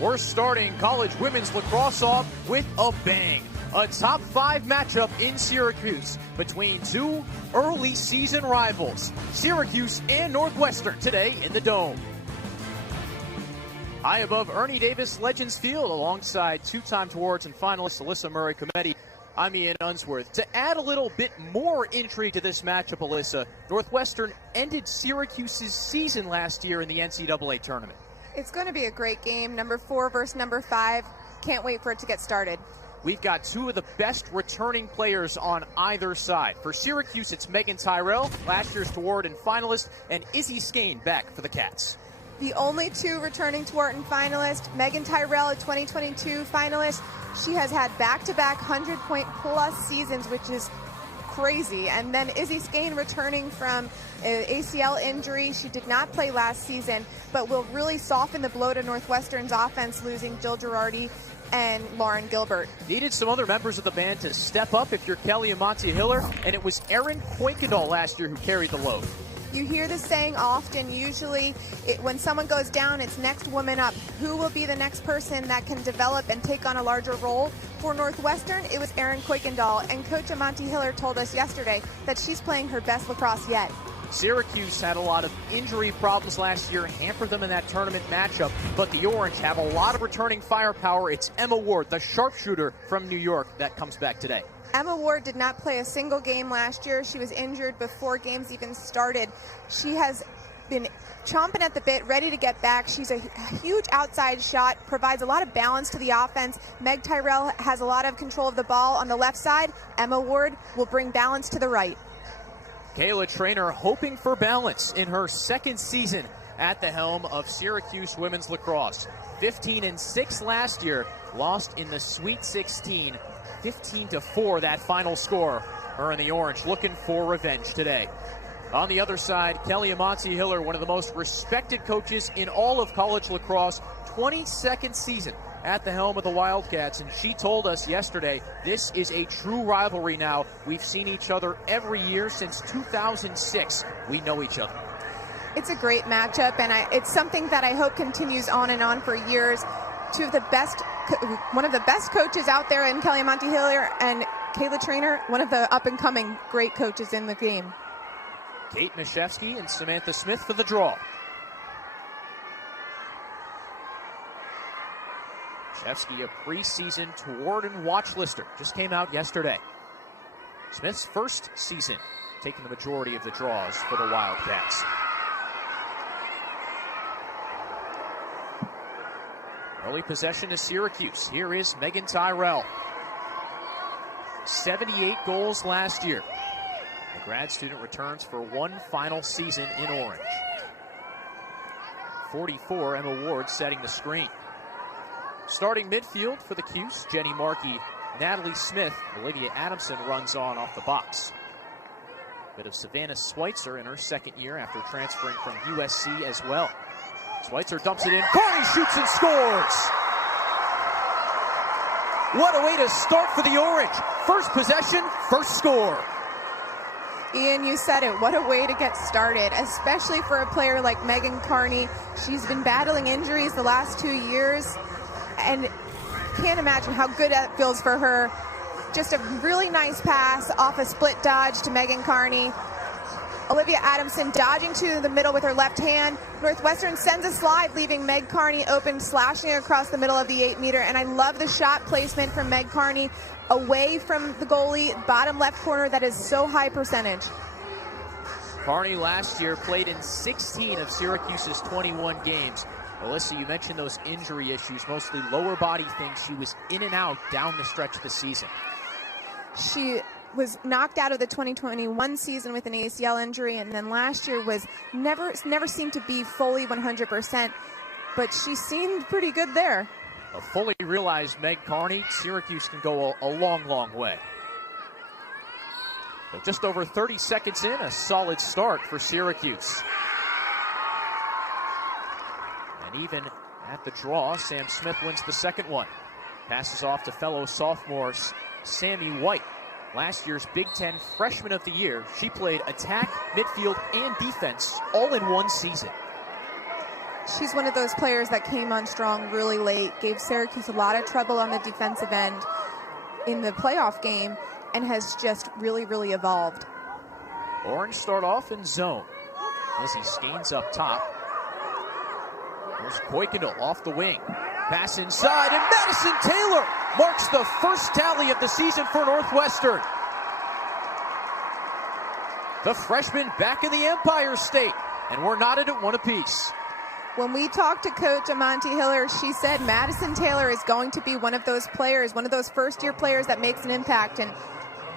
We're starting college women's lacrosse off with a bang. A top 5 matchup in Syracuse between two early season rivals, Syracuse and Northwestern, today in the Dome. High above Ernie Davis Legends Field alongside two-time awards and finalist Alyssa Murray-Cometti, I'm Ian Unsworth. To add a little bit more intrigue to this matchup, Alyssa, Northwestern ended Syracuse's season last year in the NCAA tournament. It's going to be a great game, number 4 versus number 5. Can't wait for it to get started. We've got two of the best returning players on either side. For Syracuse, it's Meaghan Tyrrell, last year's Tewaaraton finalist, and Izzy Skane back for the Cats. The only two returning Tewaaraton finalists, Meaghan Tyrrell, a 2022 finalist. She has had back-to-back 100-point-plus seasons, which is crazy. And then Izzy Skane returning from an ACL injury. She did not play last season, but will really soften the blow to Northwestern's offense, losing Jill Girardi and Lauren Gilbert. Needed some other members of the band to step up if you're Kelly Amonte-Hiller, and it was Erin Kuykendall last year who carried the load. You hear this saying often, usually when someone goes down, it's next woman up. Who will be the next person that can develop and take on a larger role? For Northwestern, it was Erin Kuykendall, and Coach Amonte-Hiller told us yesterday that she's playing her best lacrosse yet. Syracuse had a lot of injury problems last year, hampered them in that tournament matchup, but the Orange have a lot of returning firepower. It's Emma Ward, the sharpshooter from New York, that comes back today. Emma Ward did not play a single game last year. She was injured before games even started. She has been chomping at the bit, ready to get back. She's a huge outside shot, provides a lot of balance to the offense. Meg Tyrrell has a lot of control of the ball on the left side. Emma Ward will bring balance to the right. Kayla Trainer hoping for balance in her second season at the helm of Syracuse women's lacrosse. 15-6 last year, lost in the Sweet 16, 15-4 that final score. Her and the Orange looking for revenge today. On the other side, Kelly Amonte-Hiller, one of the most respected coaches in all of college lacrosse, 22nd season at the helm of the Wildcats, and she told us yesterday this is a true rivalry now. We've seen each other every year since 2006. We know each other. It's a great matchup, and it's something that I hope continues on and on for years. One of the best coaches out there in Kelly Amonte-Hiller, and Kayla Trainer, one of the up-and-coming great coaches in the game. Kate Mashevsky and Samantha Smith for the draw. Mashevsky, a preseason Tewaaraton watch lister, just came out yesterday. Smith's first season taking the majority of the draws for the Wildcats. Early possession to Syracuse. Here is Meaghan Tyrrell. 78 goals last year. The grad student returns for one final season in Orange. 44, Emma Ward setting the screen. Starting midfield for the Cuse, Jenny Markey, Natalie Smith, Olivia Adamson runs on off the box. Bit of Savannah Sweitzer in her second year after transferring from USC as well. Sweitzer dumps it in. Carney shoots and scores! What a way to start for the Orange. First possession, first score. Ian, you said it. What a way to get started, especially for a player like Megan Carney. She's been battling injuries the last 2 years, and can't imagine how good that feels for her. Just a really nice pass off a split dodge to Megan Carney. Olivia Adamson dodging to the middle with her left hand. Northwestern sends a slide, leaving Meg Carney open, slashing across the middle of the 8-meter. And I love the shot placement from Meg Carney away from the goalie, bottom left corner. That is so high percentage. Carney last year played in 16 of Syracuse's 21 games. Alyssa, you mentioned those injury issues, mostly lower body things. She was in and out down the stretch of the season. She was knocked out of the 2021 season with an ACL injury, and then last year was never seemed to be fully 100%, but she seemed pretty good there. A fully realized Meg Carney, Syracuse can go a long, long way. But just over 30 seconds in, a solid start for Syracuse. And even at the draw, Sam Smith wins the second one. Passes off to fellow sophomores Sammy White. Last year's Big Ten Freshman of the Year, she played attack, midfield, and defense all in one season. she's one of those players that came on strong really late, gave Syracuse a lot of trouble on the defensive end in the playoff game, and has just really, really evolved. Orange start off in zone as he skates up top. There's Kuykendall off the wing. Pass inside, and Madison Taylor marks the first tally of the season for Northwestern. The freshman back in the Empire State, and we're knotted at one apiece. When we talked to Coach Amonte Hiller, she said Madison Taylor is going to be one of those players, one of those first-year players that makes an impact, and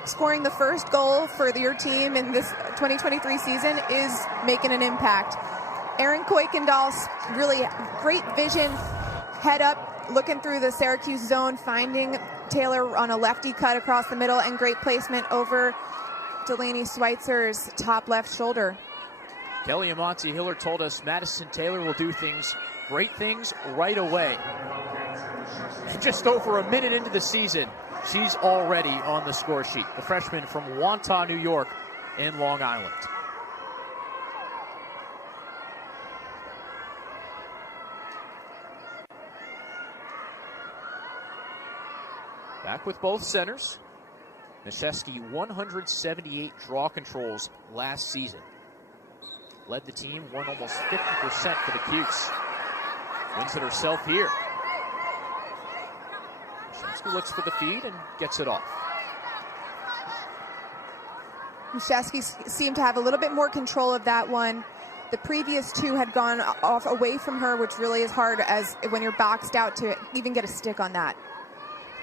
scoring the first goal for your team in this 2023 season is making an impact. Erin Kuykendall, really great vision, head up, looking through the Syracuse zone, finding Taylor on a lefty cut across the middle, and great placement over Delaney Sweitzer's top left shoulder. Kelly Amonte Hiller told us Madison Taylor will do great things right away. Just over a minute into the season, she's already on the score sheet. The freshman from Wantagh, New York, in Long Island. Back with both centers. Misiewski 178 draw controls last season. Led the team, won almost 50% for the Cuse. Wins it herself here. Misiewski looks for the feed and gets it off. Misiewski seemed to have a little bit more control of that one. The previous two had gone off away from her, which really is hard as when you're boxed out to even get a stick on that.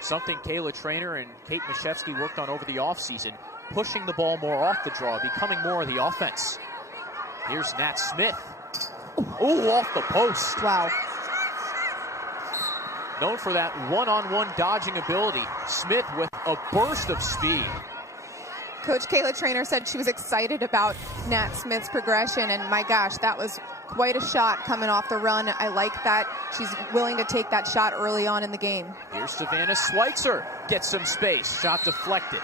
Something Kayla Trainer and Kate Misiewski worked on over the offseason, pushing the ball more off the draw, becoming more of the offense. Here's Nat Smith. Ooh, off the post. Wow. Known for that one-on-one dodging ability, Smith with a burst of speed. Coach Kayla Trainer said she was excited about Nat Smith's progression, and my gosh, that was quite a shot coming off the run. I like that she's willing to take that shot early on in the game. Here's Savannah Schweitzer, gets some space, shot deflected.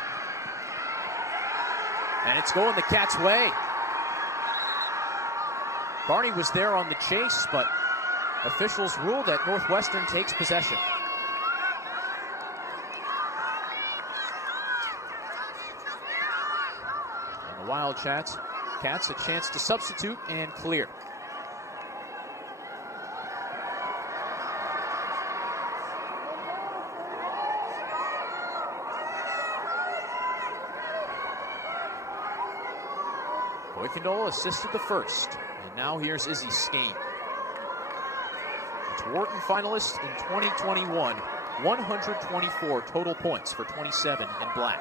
And it's going the Cats' way. Carney was there on the chase, but officials ruled that Northwestern takes possession. And the Wildcats, a chance to substitute and clear. Kuykendall assisted the first, and now here's Izzy Skane. It's Wharton finalist in 2021, 124 total points for 27 in black.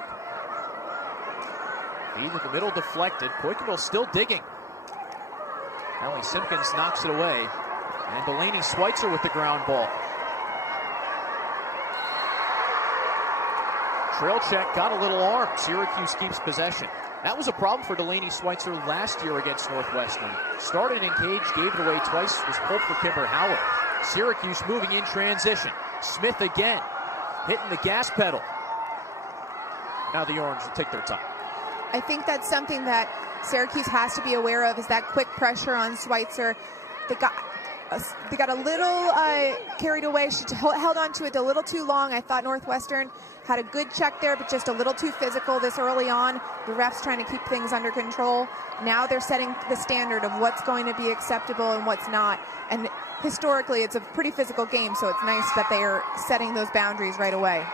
Feed in the middle deflected, Kuykendall still digging. Ellie Simpkins knocks it away, and Delaney Sweitzer with the ground ball. Trail check, got a little arm. Syracuse keeps possession. That was a problem for Delaney Sweitzer last year against Northwestern. Started in cage, gave it away twice, was pulled for Kimber Howard. Syracuse moving in transition. Smith again, hitting the gas pedal. Now the Orange will take their time. I think that's something that Syracuse has to be aware of, is that quick pressure on Schweitzer. They got a little carried away. She held on to it a little too long. I thought Northwestern had a good check there, but just a little too physical this early on. The refs trying to keep things under control. Now they're setting the standard of what's going to be acceptable and what's not. And historically, it's a pretty physical game, so it's nice that they are setting those boundaries right away.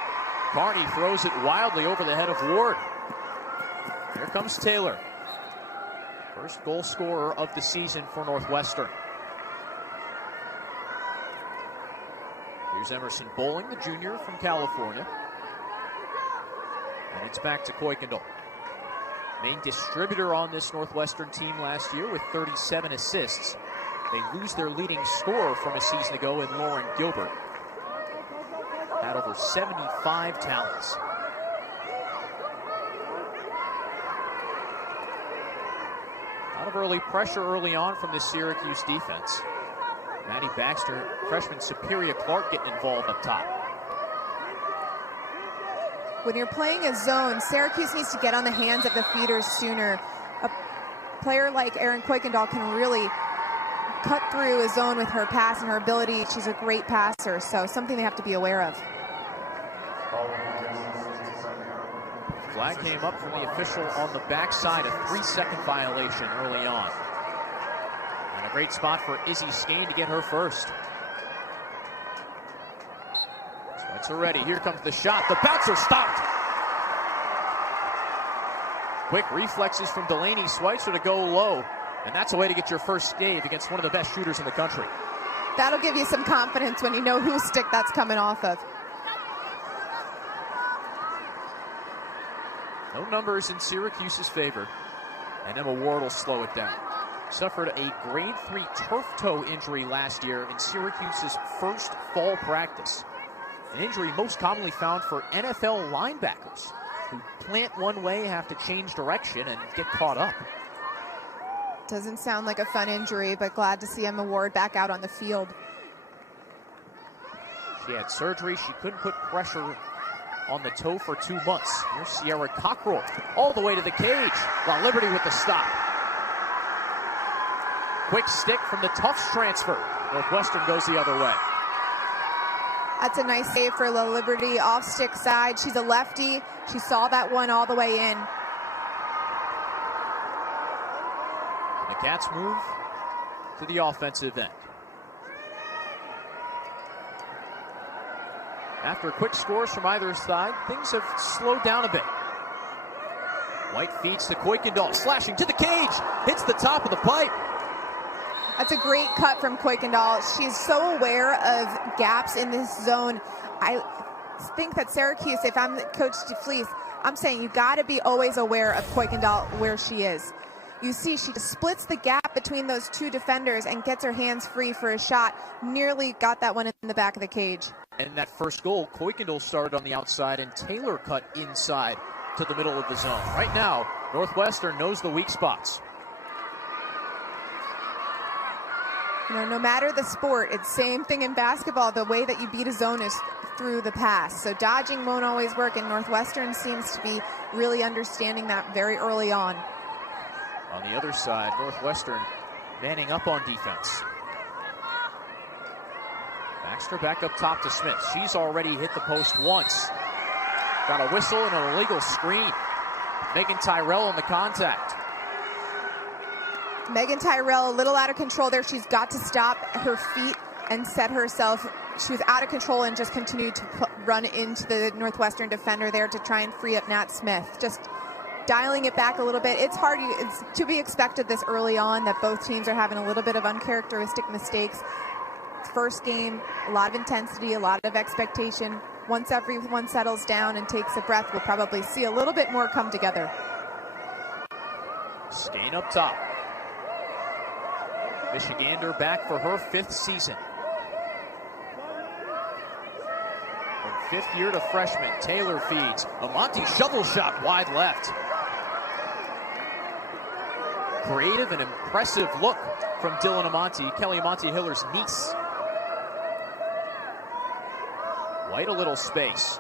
Carney throws it wildly over the head of Ward. Here comes Taylor. First goal scorer of the season for Northwestern. Here's Emerson Bowling, the junior from California. And it's back to Kuykendall. Main distributor on this Northwestern team last year with 37 assists. They lose their leading scorer from a season ago in Lauren Gilbert. Had over 75 talents. A lot of early pressure early on from the Syracuse defense. Maddie Baxter, freshman Superior Clark getting involved up top. When you're playing a zone, Syracuse needs to get on the hands of the feeders sooner. A player like Erin Kuykendall can really cut through a zone with her pass and her ability. She's a great passer, so something they have to be aware of. Flag came up from the official on the backside, a 3-second violation early on. And a great spot for Izzy Skane to get her first. Sweitzer ready, here comes the shot, the bouncer stopped. Quick reflexes from Delaney Sweitzer to go low, and that's a way to get your first save against one of the best shooters in the country. That'll give you some confidence when you know whose stick that's coming off of. No numbers in Syracuse's favor, and Emma Ward will slow it down. Suffered a grade 3 turf toe injury last year in Syracuse's first fall practice. An injury most commonly found for NFL linebackers who plant one way, have to change direction, and get caught up. Doesn't sound like a fun injury, but glad to see Emma Ward back out on the field. She had surgery. She couldn't put pressure on the toe for 2 months. Here's Sierra Cockrell all the way to the cage, while Liberty with the stop. Quick stick from the Tufts transfer. Northwestern goes the other way. That's a nice save for La Liberty off stick side. She's a lefty. She saw that one all the way in. The Cats move to the offensive end. After quick scores from either side, things have slowed down a bit. White feeds to Kuykendall, slashing to the cage, hits the top of the pipe. That's a great cut from Kuykendall. She's so aware of gaps in this zone. I think that Syracuse, if I'm Coach DeFleece, I'm saying you got to be always aware of Kuykendall where she is. You see, she splits the gap between those two defenders and gets her hands free for a shot. Nearly got that one in the back of the cage. And that first goal, Kuykendall started on the outside and Taylor cut inside to the middle of the zone. Right now, Northwestern knows the weak spots. You know, no matter the sport, it's same thing in basketball. The way that you beat a zone is through the pass. So dodging won't always work, and Northwestern seems to be really understanding that very early on. On the other side, Northwestern manning up on defense. Baxter back up top to Smith. She's already hit the post once. Got a whistle and an illegal screen. Meaghan Tyrrell on the contact. Meaghan Tyrrell a little out of control there. She's got to stop her feet and set herself. She was out of control and just continued to run into the Northwestern defender there to try and free up Nat Smith. Just dialing it back a little bit. It's hard. It's to be expected this early on that both teams are having a little bit of uncharacteristic mistakes. First game, a lot of intensity, a lot of expectation. Once everyone settles down and takes a breath, we'll probably see a little bit more come together. Skane up top. Michigander back for her 5th season. From 5th year to freshman, Taylor feeds. Amante shovel shot wide left. Creative and impressive look from Dylan Amante, Kelly Amante Hiller's niece. White a little space.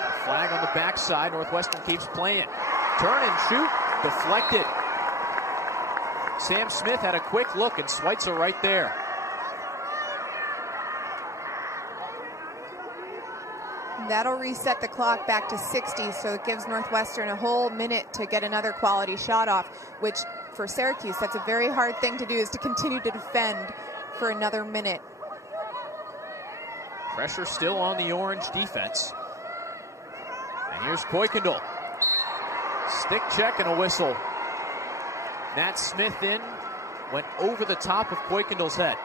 A flag on the backside. Northwestern keeps playing. Turn and shoot. Deflected. Sam Smith had a quick look, and Sweitzer right there. That'll reset the clock back to 60, so it gives Northwestern a whole minute to get another quality shot off, which for Syracuse, that's a very hard thing to do, is to continue to defend for another minute. Pressure still on the Orange defense. And here's Kuykendall. Stick check and a whistle. Nat Smith in, went over the top of Kuykendall's head.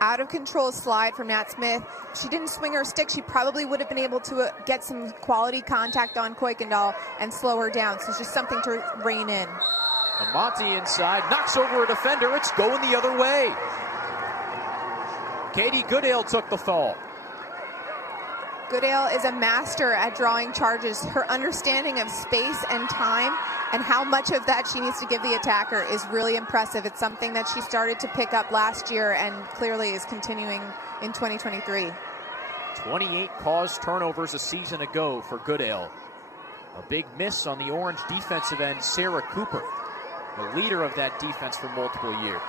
Out of control slide from Nat Smith. If she didn't swing her stick, she probably would have been able to get some quality contact on Kuykendall and slow her down. So it's just something to rein in. Amante inside, knocks over a defender. It's going the other way. Katie Goodale took the fall. Goodale is a master at drawing charges. Her understanding of space and time and how much of that she needs to give the attacker is really impressive. It's something that she started to pick up last year and clearly is continuing in 2023. 28 caused turnovers a season ago for Goodale. A big miss on the Orange defensive end, Sarah Cooper. the leader of that defense for multiple years.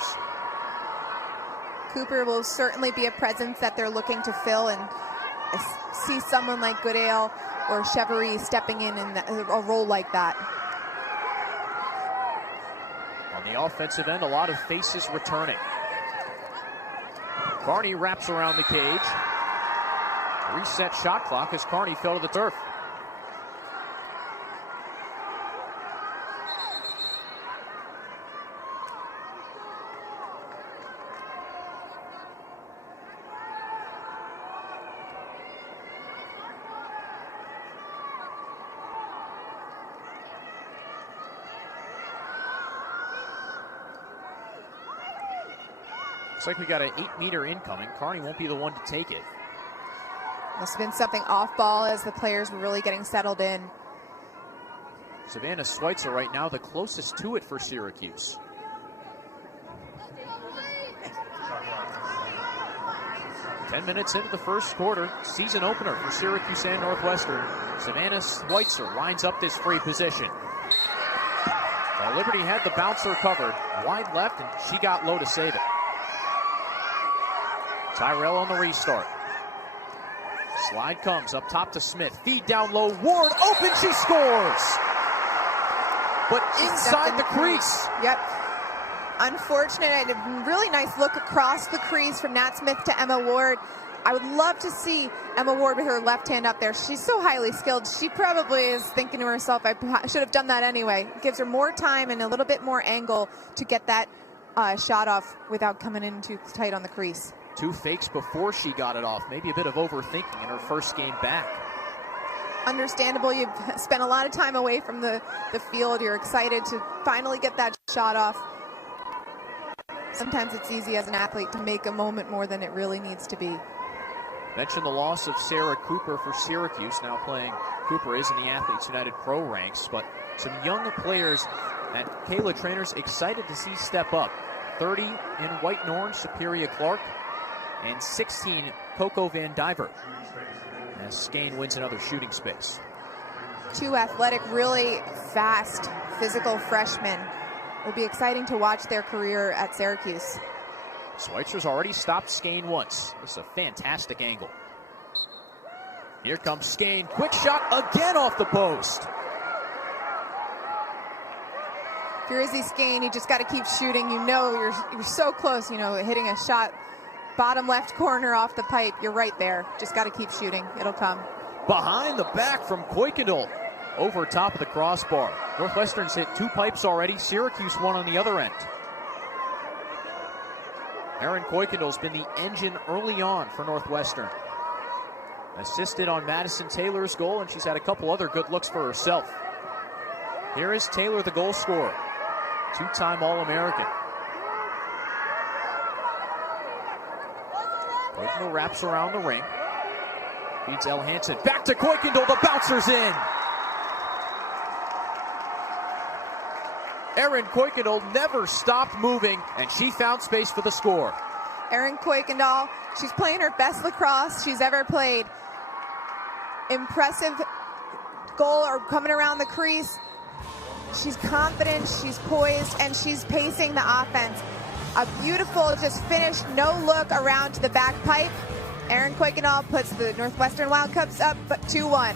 Cooper will certainly be a presence that they're looking to fill, and see someone like Goodale or Chevrolet stepping in a role like that. On the offensive end, a lot of faces returning. Carney wraps around the cage. Reset shot clock as Carney fell to the turf. Looks like we got an 8-meter incoming. Carney won't be the one to take it. Must have been something off ball as the players were really getting settled in. Delaney Sweitzer right now the closest to it for Syracuse. Ten minutes into the first quarter, season opener for Syracuse and Northwestern. Delaney Sweitzer lines up this free position. Well, Liberty had the bouncer covered, wide left, and she got low to save it. Tyrrell on the restart. Slide comes up top to Smith. Feed down low. Ward open. She scores. But inside the crease. Yep. Unfortunate. A really nice look across the crease from Nat Smith to Emma Ward. I would love to see Emma Ward with her left hand up there. She's so highly skilled. She probably is thinking to herself, I should have done that anyway. It gives her more time and a little bit more angle to get that shot off without coming in too tight on the crease. 2 fakes before she got it off. Maybe a bit of overthinking in her first game back. Understandable. You've spent a lot of time away from the field. You're excited to finally get that shot off. Sometimes it's easy as an athlete to make a moment more than it really needs to be. Mentioned the loss of Sarah Cooper for Syracuse. Now playing, Cooper is in the Athletes United Pro ranks, but some young players that Kayla trainers excited to see step up. 30 in white and orange, Superior Clark, and 16, Coco Van Diver, as Skane wins another shooting space. 2 athletic, really fast, physical freshmen. It'll be exciting to watch their career at Syracuse. Schweitzer's already stopped Skane once. This is a fantastic angle. Here comes Skane. Quick shot again off the post. If you're Izzy Skane, you just got to keep shooting. You know you're so close, hitting a shot. Bottom left corner off the pipe. You're right there. Just got to keep shooting. It'll come. Behind the back from Kuykendall. Over top of the crossbar. Northwestern's hit 2 pipes already. Syracuse 1 on the other end. Erin Kuykendall's been the engine early on for Northwestern. Assisted on Madison Taylor's goal, and she's had a couple other good looks for herself. Here is Taylor, the goal scorer. 2-time All-American. Kuykendall wraps around the ring. Feeds Elle Hansen. Back to Kuykendall. The bouncer's in. Erin Kuykendall never stopped moving, and she found space for the score. Erin Kuykendall, she's playing her best lacrosse she's ever played. Impressive goal or coming around the crease. She's confident, she's poised, and she's pacing the offense. A beautiful, just finished, no look around to the back pipe. Erin Kuykendall puts the Northwestern Wildcats up 2-1.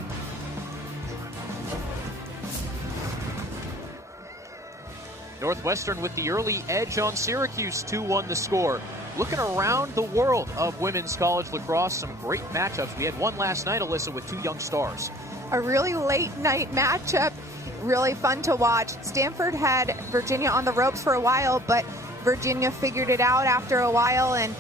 Northwestern with the early edge on Syracuse, 2-1 the score. Looking around the world of women's college lacrosse, some great matchups. We had one last night, Alyssa, with 2 young stars. A really late night matchup, really fun to watch. Stanford had Virginia on the ropes for a while, but Virginia figured it out after a while, and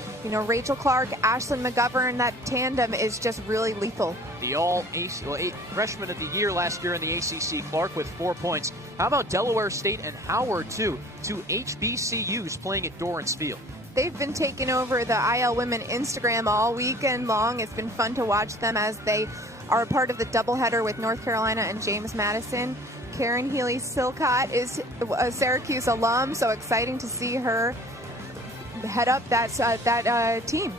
Rachel Clark, Ashlyn McGovern, that tandem is just really lethal. The freshman of the year last year in the ACC, Clark with 4 points. How about Delaware State and Howard, too? 2 HBCUs playing at Dorrance Field. They've been taking over the IL Women Instagram all weekend long. It's been fun to watch them as they are a part of the doubleheader with North Carolina and James Madison. Karen Healy-Silcott is a Syracuse alum, so exciting to see her head up that team.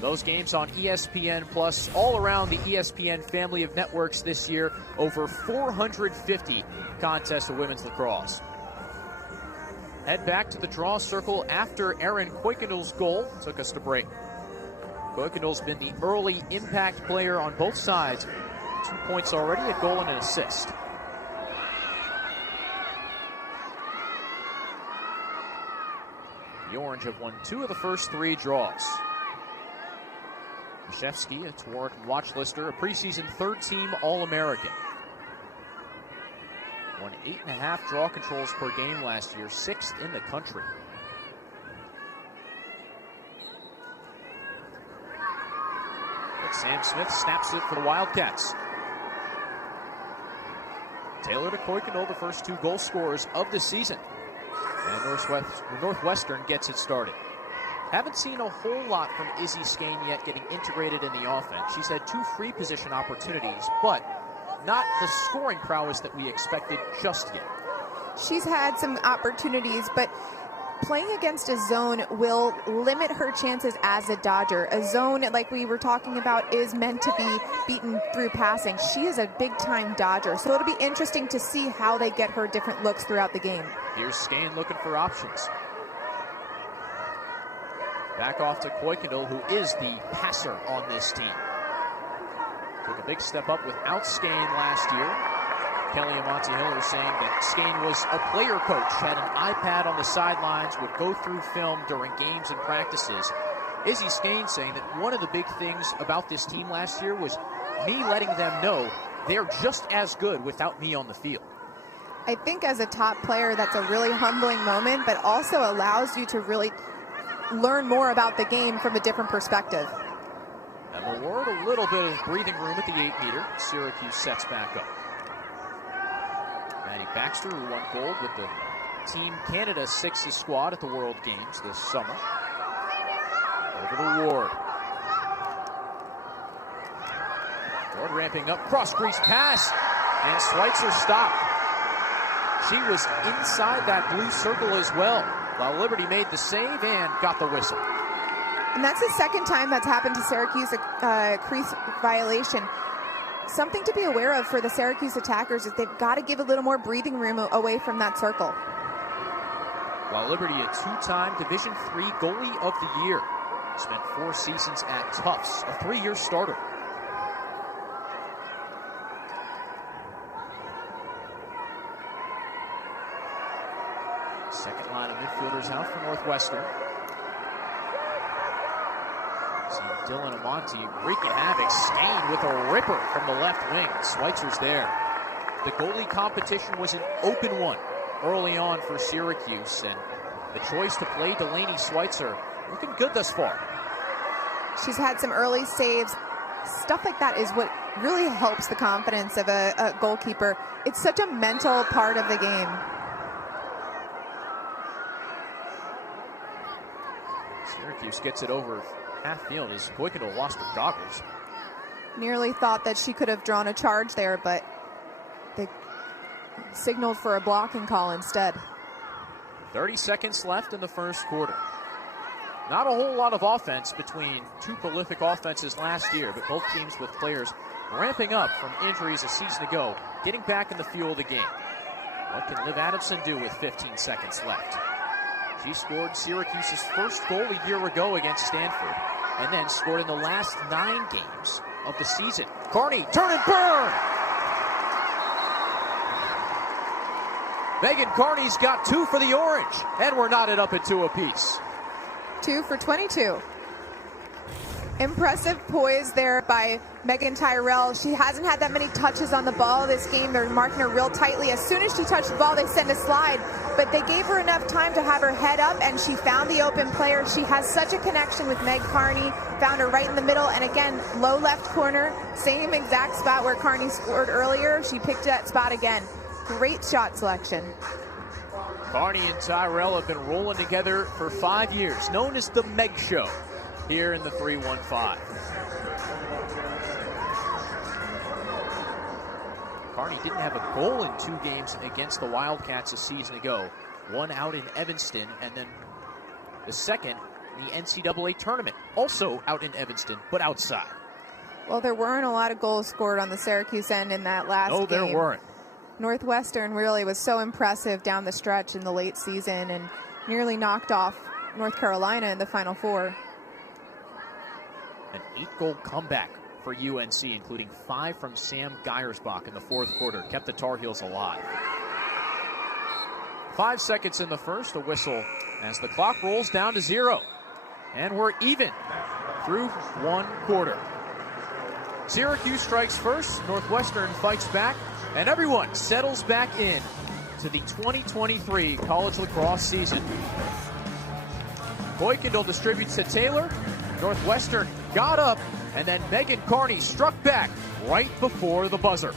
Those games on ESPN Plus, all around the ESPN family of networks this year. Over 450 contests of women's lacrosse. head back to the draw circle after Erin Kuykendall's goal took us to break. Kuykendall's been the early impact player on both sides. 2 points already, a goal and an assist. The Orange have won 2 of the first 3 draws. Mashevsky, a Tawark watch lister, a preseason third-team All-American. Won 8.5 draw controls per game last year, 6th in the country. But Sam Smith snaps it for the Wildcats. Taylor to Kuykendall, the first 2 goal scorers of the season. And Northwestern gets it started. Haven't seen a whole lot from Izzy Skane yet getting integrated in the offense. She's had 2 free position opportunities, but not the scoring prowess that we expected just yet. She's had some opportunities, but playing against a zone will limit her chances as a Dodger. A zone, like we were talking about, is meant to be beaten through passing. She is a big-time Dodger, so it'll be interesting to see how they get her different looks throughout the game. Here's Skane looking for options. Back off to Kuykendall, who is the passer on this team. Took a big step up without Skane last year. Kelly Amonte Hiller saying that Skane was a player coach, had an iPad on the sidelines, would go through film during games and practices. Izzy Skane saying that one of the big things about this team last year was me letting them know they're just as good without me on the field. I think as a top player, that's a really humbling moment, but also allows you to really learn more about the game from a different perspective. And the Lord, a little bit of breathing room at the 8-meter. Syracuse sets back up. Maddie Baxter, who won gold with the Team Canada 6's squad at the World Games this summer. Over to Ward. Ward ramping up, cross-crease pass, and Sweitzer stopped. She was inside that blue circle as well, while Liberty made the save and got the whistle. And that's the second time that's happened to Syracuse, crease violation. Something to be aware of for the Syracuse attackers is they've got to give a little more breathing room away from that circle. While Liberty, a 2-time Division III goalie of the year, spent 4 seasons at Tufts, a 3-year starter. Second line of midfielders out for Northwestern. See Dylan Amonte wreaking havoc. Skane with a ripper from the left wing. Schweitzer's there. The goalie competition was an open one early on for Syracuse, and the choice to play Delaney Sweitzer looking good thus far. She's had some early saves. Stuff like that is what really helps the confidence of a goalkeeper. It's such a mental part of the game. Syracuse gets it over half field as Kuykendall lost her goggles. Nearly thought that she could have drawn a charge there, but they signaled for a blocking call instead. 30 seconds left in the first quarter. Not a whole lot of offense between 2 prolific offenses last year, but both teams with players ramping up from injuries a season ago, getting back in the feel of the game. What can Liv Adamson do with 15 seconds left? She scored Syracuse's first goal a year ago against Stanford, and then scored in the last 9 games of the season. Carney, turn and burn! Meaghan Carney's got 2 for the Orange, and we're knotted up at 2 apiece. 2 for 22. Impressive poise there by Meaghan Tyrrell. She hasn't had that many touches on the ball this game. They're marking her real tightly. As soon as she touched the ball, they send a slide. But they gave her enough time to have her head up, and she found the open player. She has such a connection with Meg Carney. Found her right in the middle, and again, low left corner. Same exact spot where Carney scored earlier. She picked that spot again. Great shot selection. Carney and Tyrell have been rolling together for 5 years, known as the Meg Show, here in the 3-1-5. Carney didn't have a goal in 2 games against the Wildcats a season ago. One out in Evanston, and then the second in the NCAA tournament, also out in Evanston, but outside. Well, there weren't a lot of goals scored on the Syracuse end in that last game. No, there weren't. Northwestern really was so impressive down the stretch in the late season and nearly knocked off North Carolina in the Final Four. An 8-goal comeback for UNC, including 5 from Sam Geiersbach in the fourth quarter, kept the Tar Heels alive. 5 seconds in the first, a whistle as the clock rolls down to 0. And we're even through one quarter. Syracuse strikes first, Northwestern fights back, and everyone settles back in to the 2023 college lacrosse season. Kuykendall distributes to Taylor. Northwestern got up, and then Meaghan Carney struck back right before the buzzer.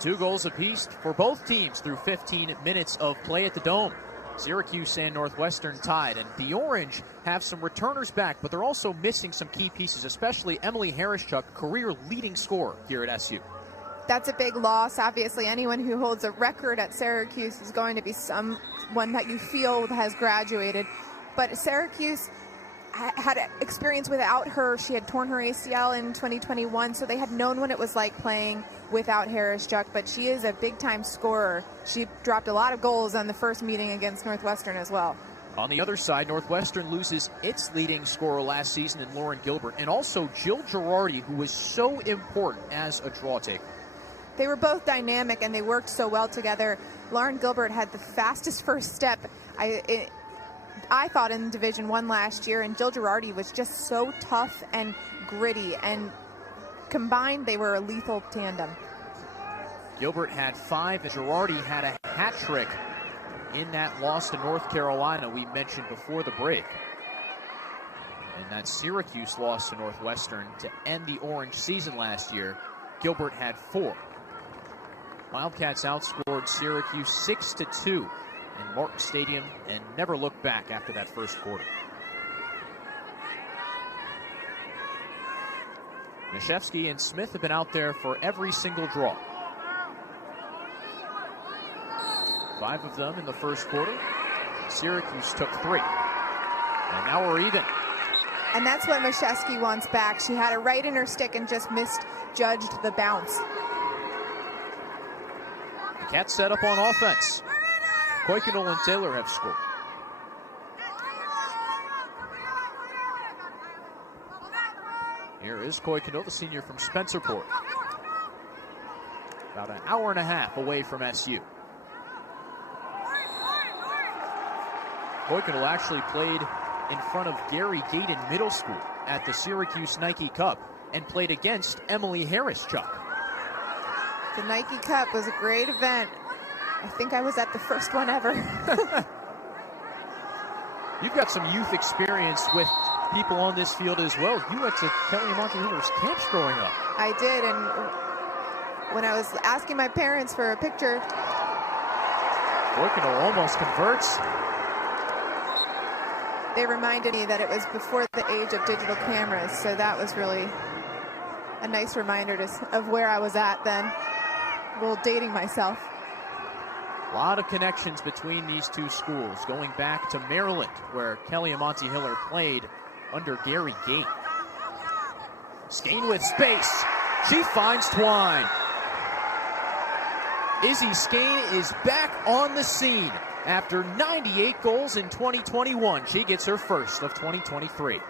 Two goals apiece for both teams through 15 minutes of play at the Dome. Syracuse and Northwestern tied, and the Orange have some returners back, but they're also missing some key pieces, especially Emily Harrischuk, career leading scorer here at SU. That's a big loss. Obviously, anyone who holds a record at Syracuse is going to be someone that you feel has graduated. But Syracuse had experience without her. She had torn her ACL in 2021, so they had known what it was like playing without Harrischuk, but she is a big-time scorer. She dropped a lot of goals on the first meeting against Northwestern as well. On the other side, Northwestern loses its leading scorer last season in Lauren Gilbert, and also Jill Girardi, who was so important as a draw taker. They were both dynamic, and they worked so well together. Lauren Gilbert had the fastest first step, I thought, in Division I last year, and Jill Girardi was just so tough and gritty, and combined, they were a lethal tandem. Gilbert had 5, and Girardi had a hat trick in that loss to North Carolina we mentioned before the break. And that Syracuse loss to Northwestern to end the Orange season last year, Gilbert had 4. Wildcats outscored Syracuse 6-2 in Martin Stadium and never looked back after that first quarter. Mashevsky and Smith have been out there for every single draw. 5 of them in the first quarter. Syracuse took 3. And now we're even. And that's what Mashevsky wants back. She had it right in her stick and just misjudged the bounce. The Cats set up on offense. Kuykendall and Taylor have scored. Here is Kuykendall, the senior from Spencerport. About an hour and a half away from SU. Kuykendall actually played in front of Gary Gayden Middle School at the Syracuse Nike Cup and played against Emily Harrischuk. The Nike Cup was a great event. I think I was at the first one ever. You've got some youth experience with people on this field as well. You went to Kelly Monty-Hiller's camps growing up. I did, and when I was asking my parents for a picture, Kuykendall almost converts. They reminded me that it was before the age of digital cameras, so that was really a nice reminder of where I was at then. A little dating myself. A lot of connections between these two schools, going back to Maryland, where Kelly Monty-Hiller played under Gary Gate. Skane with space. She finds Twine. Izzy Skane is back on the scene. After 98 goals in 2021, she gets her first of 2023.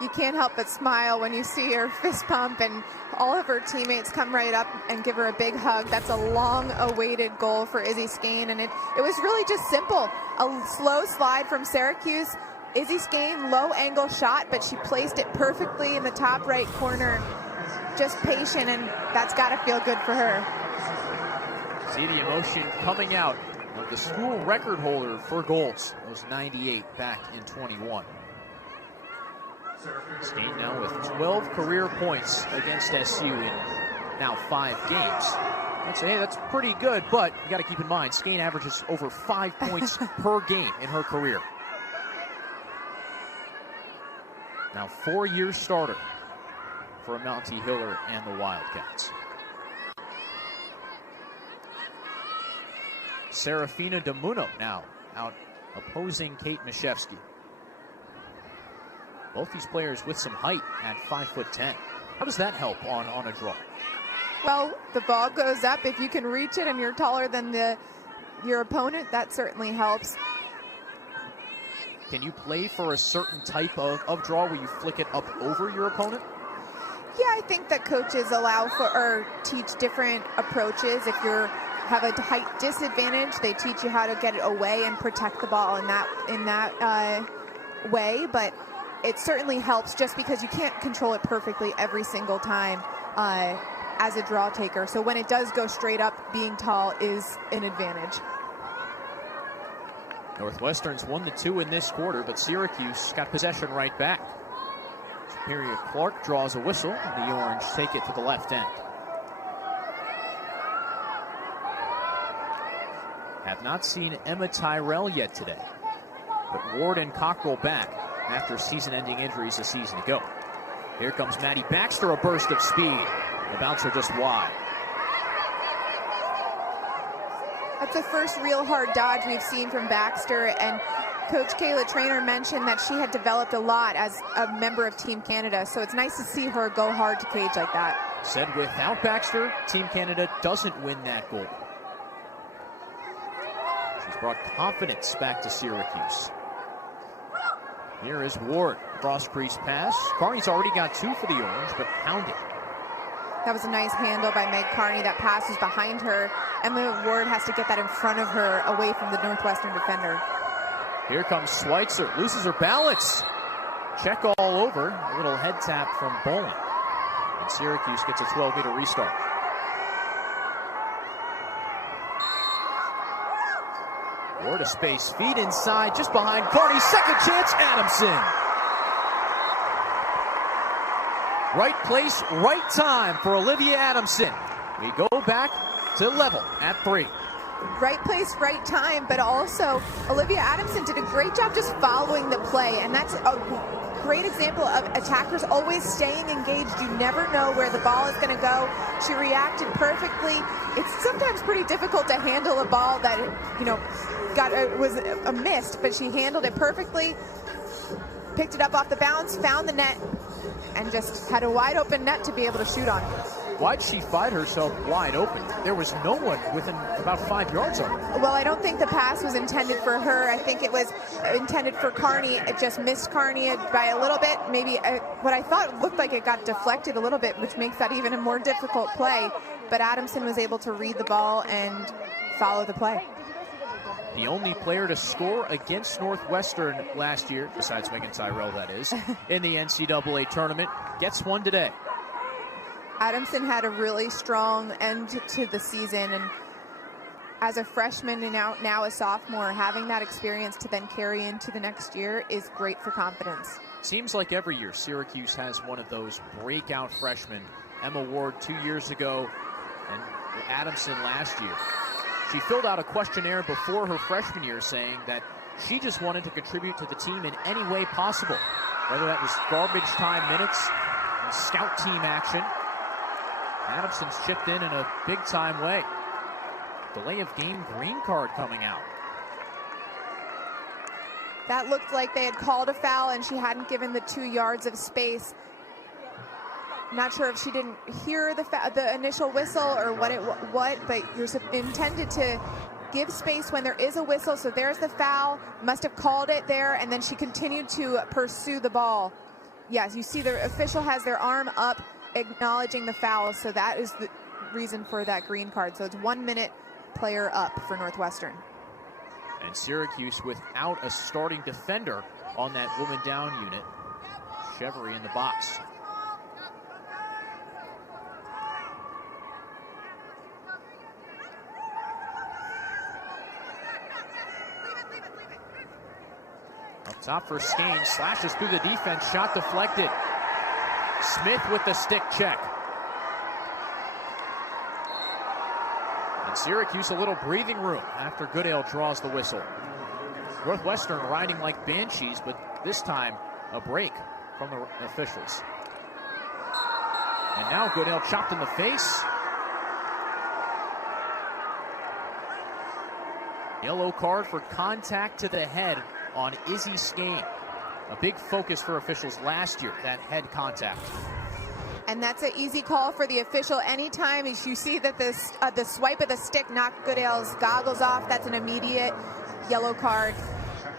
You can't help but smile when you see her fist pump and all of her teammates come right up and give her a big hug. That's a long-awaited goal for Izzy Skane, and it was really just simple. A slow slide from Syracuse. Izzy Skane, low-angle shot, but she placed it perfectly in the top right corner. Just patient, and that's got to feel good for her. See the emotion coming out of the school record holder for goals. It was 98 back in 21. Skane now with 12 career points against SU in now 5 games. I'd say, hey, that's pretty good, but you got to keep in mind, Skane averages over 5 points per game in her career. Now 4-year starter for Monty-Hiller and the Wildcats. Serafina DeMuno now out opposing Kate Mashevsky. Both these players with some height at 5'10". How does that help on a draw? Well, the ball goes up. If you can reach it and you're taller than your opponent, that certainly helps. Can you play for a certain type of draw where you flick it up over your opponent? Yeah, I think that coaches allow for or teach different approaches. If you have a height disadvantage, they teach you how to get it away and protect the ball in that way. But it certainly helps just because you can't control it perfectly every single time as a draw taker. So when it does go straight up, being tall is an advantage. Northwestern's 1-2 in this quarter, but Syracuse got possession right back. Superior Clark draws a whistle, and the Orange take it to the left end. Have not seen Meaghan Tyrrell yet today, but Ward and Cockrell back after season-ending injuries a season ago. Here comes Maddie Baxter, a burst of speed. The bouncer just wide. That's the first real hard dodge we've seen from Baxter, and Coach Kayla Trainer mentioned that she had developed a lot as a member of Team Canada, so it's nice to see her go hard to cage like that. Said without Baxter, Team Canada doesn't win that goal. She's brought confidence back to Syracuse. Here is Ward, cross-crease pass. Carney's already got 2 for the Orange, but pounded. That was a nice handle by Meaghan Carney. That pass was behind her. Emily Ward has to get that in front of her, away from the Northwestern defender. Here comes Sweitzer, loses her balance. Check all over, a little head tap from Bowen. And Syracuse gets a 12-meter restart. Ward a space, feed inside, just behind Carney. Second chance, Adamson. Right place, right time for Olivia Adamson. We go back to level at 3. Right place, right time, but also Olivia Adamson did a great job just following the play, and that's a great example of attackers always staying engaged. You never know where the ball is going to go. She reacted perfectly. It's sometimes pretty difficult to handle a ball that, was a missed, but she handled it perfectly, picked it up off the bounce, found the net, and just had a wide open net to be able to shoot on. Why'd she find herself wide open? There was no one within about 5 yards of her. Well, I don't think the pass was intended for her. I think it was intended for Carney. It just missed Carney by a little bit. Maybe what I thought looked like it got deflected a little bit, which makes that even a more difficult play. But Adamson was able to read the ball and follow the play. The only player to score against Northwestern last year, besides Meaghan Tyrrell, that is, in the NCAA tournament, gets one today. Adamson had a really strong end to the season, and as a freshman and now a sophomore, having that experience to then carry into the next year is great for confidence. Seems like every year Syracuse has one of those breakout freshmen. Emma Ward 2 years ago and Adamson last year. She filled out a questionnaire before her freshman year saying that she just wanted to contribute to the team in any way possible, whether that was garbage time minutes and scout team action. Adamson's chipped in a big-time way. Delay of game green card coming out. That looked like they had called a foul and she hadn't given the 2 yards of space. Not sure if she didn't hear the initial whistle or what, but you're intended to give space when there is a whistle. So there's the foul. Must have called it there, and then she continued to pursue the ball. Yes, you see the official has their arm up, acknowledging the foul. So that is the reason for that green card. So it's 1 minute player up for Northwestern. And Syracuse without a starting defender on that woman down unit. Chevery in the box. Up top for Skane, slashes through the defense, shot deflected. Smith with the stick check. And Syracuse a little breathing room after Goodale draws the whistle. Northwestern riding like banshees, but this time a break from the officials. And now Goodale chopped in the face. Yellow card for contact to the head on Izzy Skane. a big focus for officials last year, that head contact. And that's an easy call for the official. Anytime you see that the swipe of the stick knocked Goodale's goggles off, that's an immediate yellow card.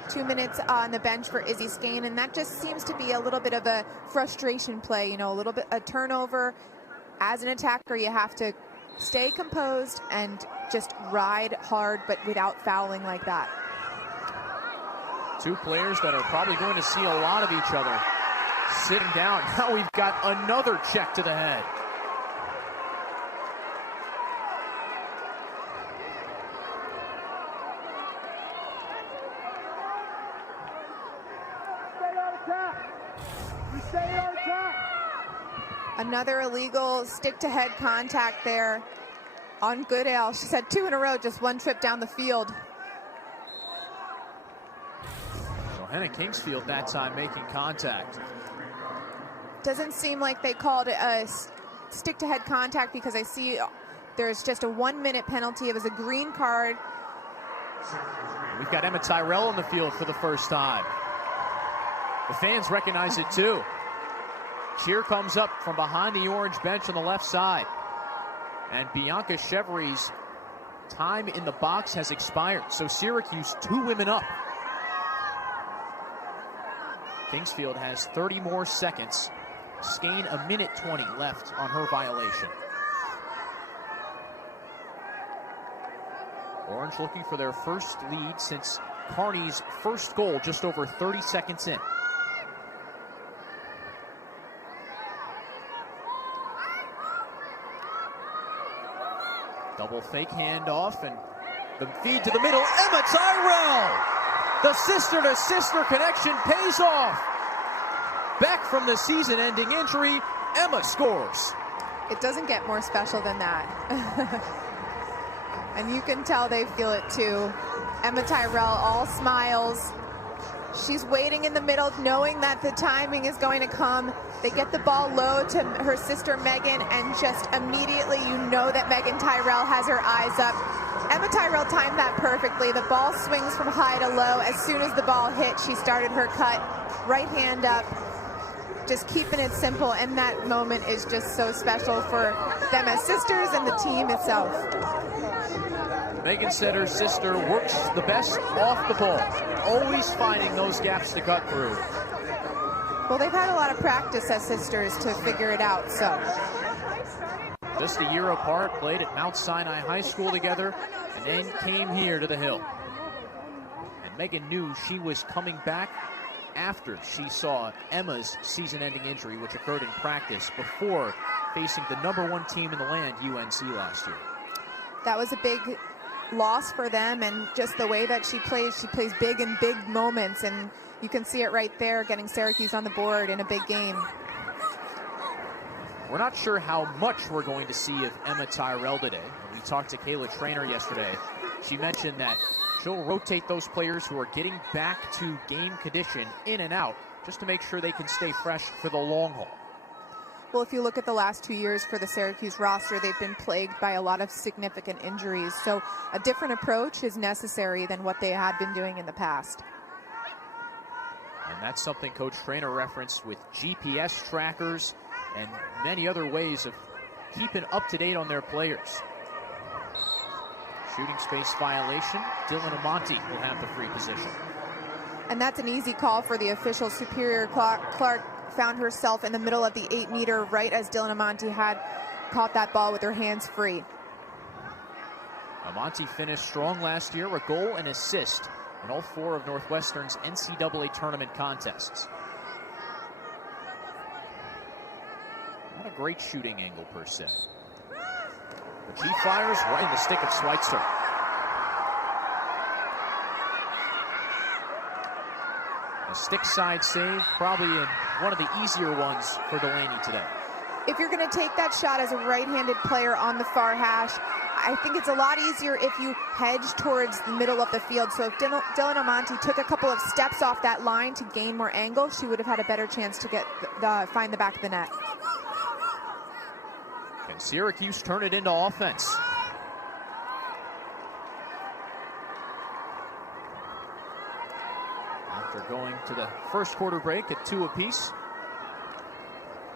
2 minutes on the bench for Izzy Skane, and that just seems to be a little bit of a frustration play, you know, a little bit a turnover. As an attacker, you have to stay composed and just ride hard, but without fouling like that. Two players that are probably going to see a lot of each other sitting down. Now we've got another check to the head. Another illegal stick-to-head contact there on Goodale. She's had 2 in a row, just one trip down the field. So Hannah Kingsfield that time making contact. Doesn't seem like they called it a stick-to-head contact because I see there's just a 1-minute penalty. It was a green card. We've got Meaghan Tyrrell on the field for the first time. The fans recognize it too. Cheer comes up from behind the orange bench on the left side. And Bianca Chevry's time in the box has expired. So Syracuse 2 women up. Kingsfield has 30 more seconds. Skane 1:20 left on her violation. Orange looking for their first lead since Carney's first goal just over 30 seconds in. Double fake handoff and the feed to the middle. Meaghan Tyrrell! The sister-to-sister connection pays off. Back from the season-ending injury, Emma scores. It doesn't get more special than that. And you can tell they feel it too. Meaghan Tyrrell all smiles. She's waiting in the middle, knowing that the timing is going to come. They get the ball low to her sister Meaghan, and just immediately you know that Meaghan Tyrrell has her eyes up. Meaghan Tyrrell timed that perfectly. The ball swings from high to low. As soon as the ball hit, she started her cut, right hand up, just keeping it simple, and that moment is just so special for them as sisters and the team itself. Meaghan said her sister works the best off the ball, always finding those gaps to cut through. Well, they've had a lot of practice as sisters to figure it out, so. Just a year apart, played at Mount Sinai High School together, and then came here to the Hill. And Meaghan knew she was coming back after she saw Emma's season-ending injury, which occurred in practice before facing the #1 team in the land, UNC, last year. That was a big loss for them, and just the way that she plays big in big moments, and you can see it right there, getting Syracuse on the board in a big game. We're not sure how much we're going to see of Meaghan Tyrrell today. When we talked to Kayla Trainer yesterday, she mentioned that she'll rotate those players who are getting back to game condition in and out, just to make sure they can stay fresh for the long haul. Well, if you look at the last 2 years for the Syracuse roster, they've been plagued by a lot of significant injuries. So a different approach is necessary than what they had been doing in the past. And that's something Coach Trainer referenced with GPS trackers and many other ways of keeping up to date on their players. Shooting space violation. Dylan Amonte will have the free position. And that's an easy call for the official. Superior Clark found herself in the middle of the 8-meter right as Dylan Amonte had caught that ball with her hands free. Amonte finished strong last year, a goal and assist in all 4 of Northwestern's NCAA tournament contests. Not a great shooting angle per se. But she fires right in the stick of Sweitzer. A stick side save, probably one of the easier ones for Delaney today. If you're going to take that shot as a right-handed player on the far hash, I think it's a lot easier if you hedge towards the middle of the field. So if Dylan Amonte took a couple of steps off that line to gain more angle, she would have had a better chance to find the back of the net. Can Syracuse turn it into offense? After going to the first quarter break at 2 apiece,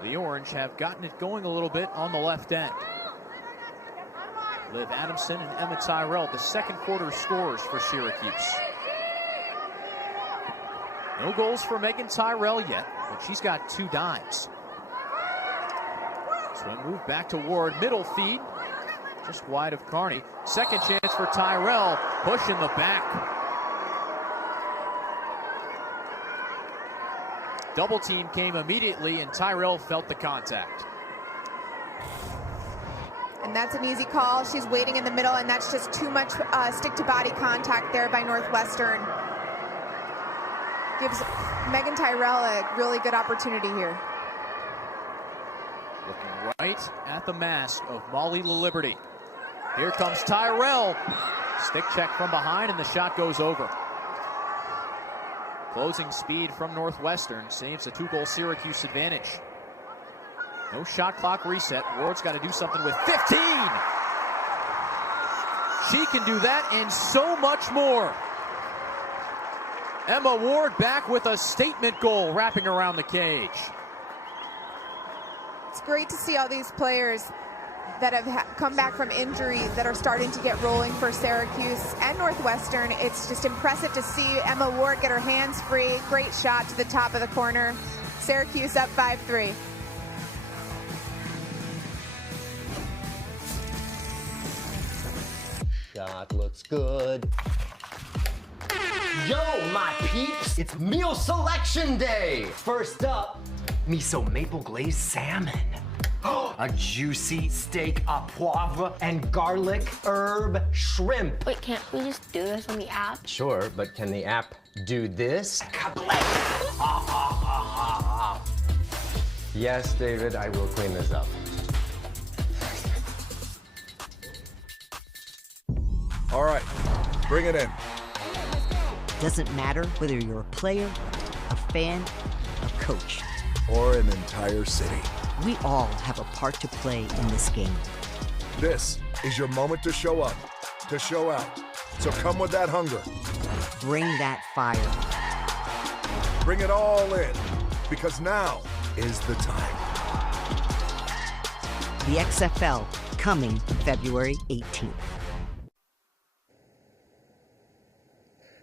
the Orange have gotten it going a little bit on the left end. Liv Adamson and Emma Tyrrell, the second quarter scorers for Syracuse. No goals for Meaghan Tyrrell yet, but she's got 2 dimes. So a move back to Ward, middle feed, just wide of Carney. Second chance for Tyrrell, push in the back. Double team came immediately, and Tyrrell felt the contact. And that's an easy call. She's waiting in the middle, and that's just too much stick-to-body contact there by Northwestern. Gives Meaghan Tyrrell a really good opportunity here. Looking right at the mask of Molly LaLiberty. Here comes Tyrrell. Stick check from behind, and the shot goes over. Closing speed from Northwestern saves a 2-goal Syracuse advantage. No shot clock reset. Ward's got to do something with 15. She can do that and so much more. Emma Ward back with a statement goal wrapping around the cage. It's great to see all these players that have come back from injury that are starting to get rolling for Syracuse and Northwestern. It's just impressive to see Emma Ward get her hands free. Great shot to the top of the corner. Syracuse up 5-3. Shot looks good. Yo, my peeps, it's meal selection day. First up, miso maple glazed salmon. A juicy steak au poivre and garlic herb shrimp. Wait, can't we just do this on the app? Sure, but can the app do this? Yes, David, I will clean this up. All right, bring it in. Doesn't matter whether you're a player, a fan, a coach, Or an entire city. we all have a part to play in this game. This is your moment to show up, to show out. So come with that hunger. Bring that fire. Bring it all in, because now is the time. The XFL coming February 18th.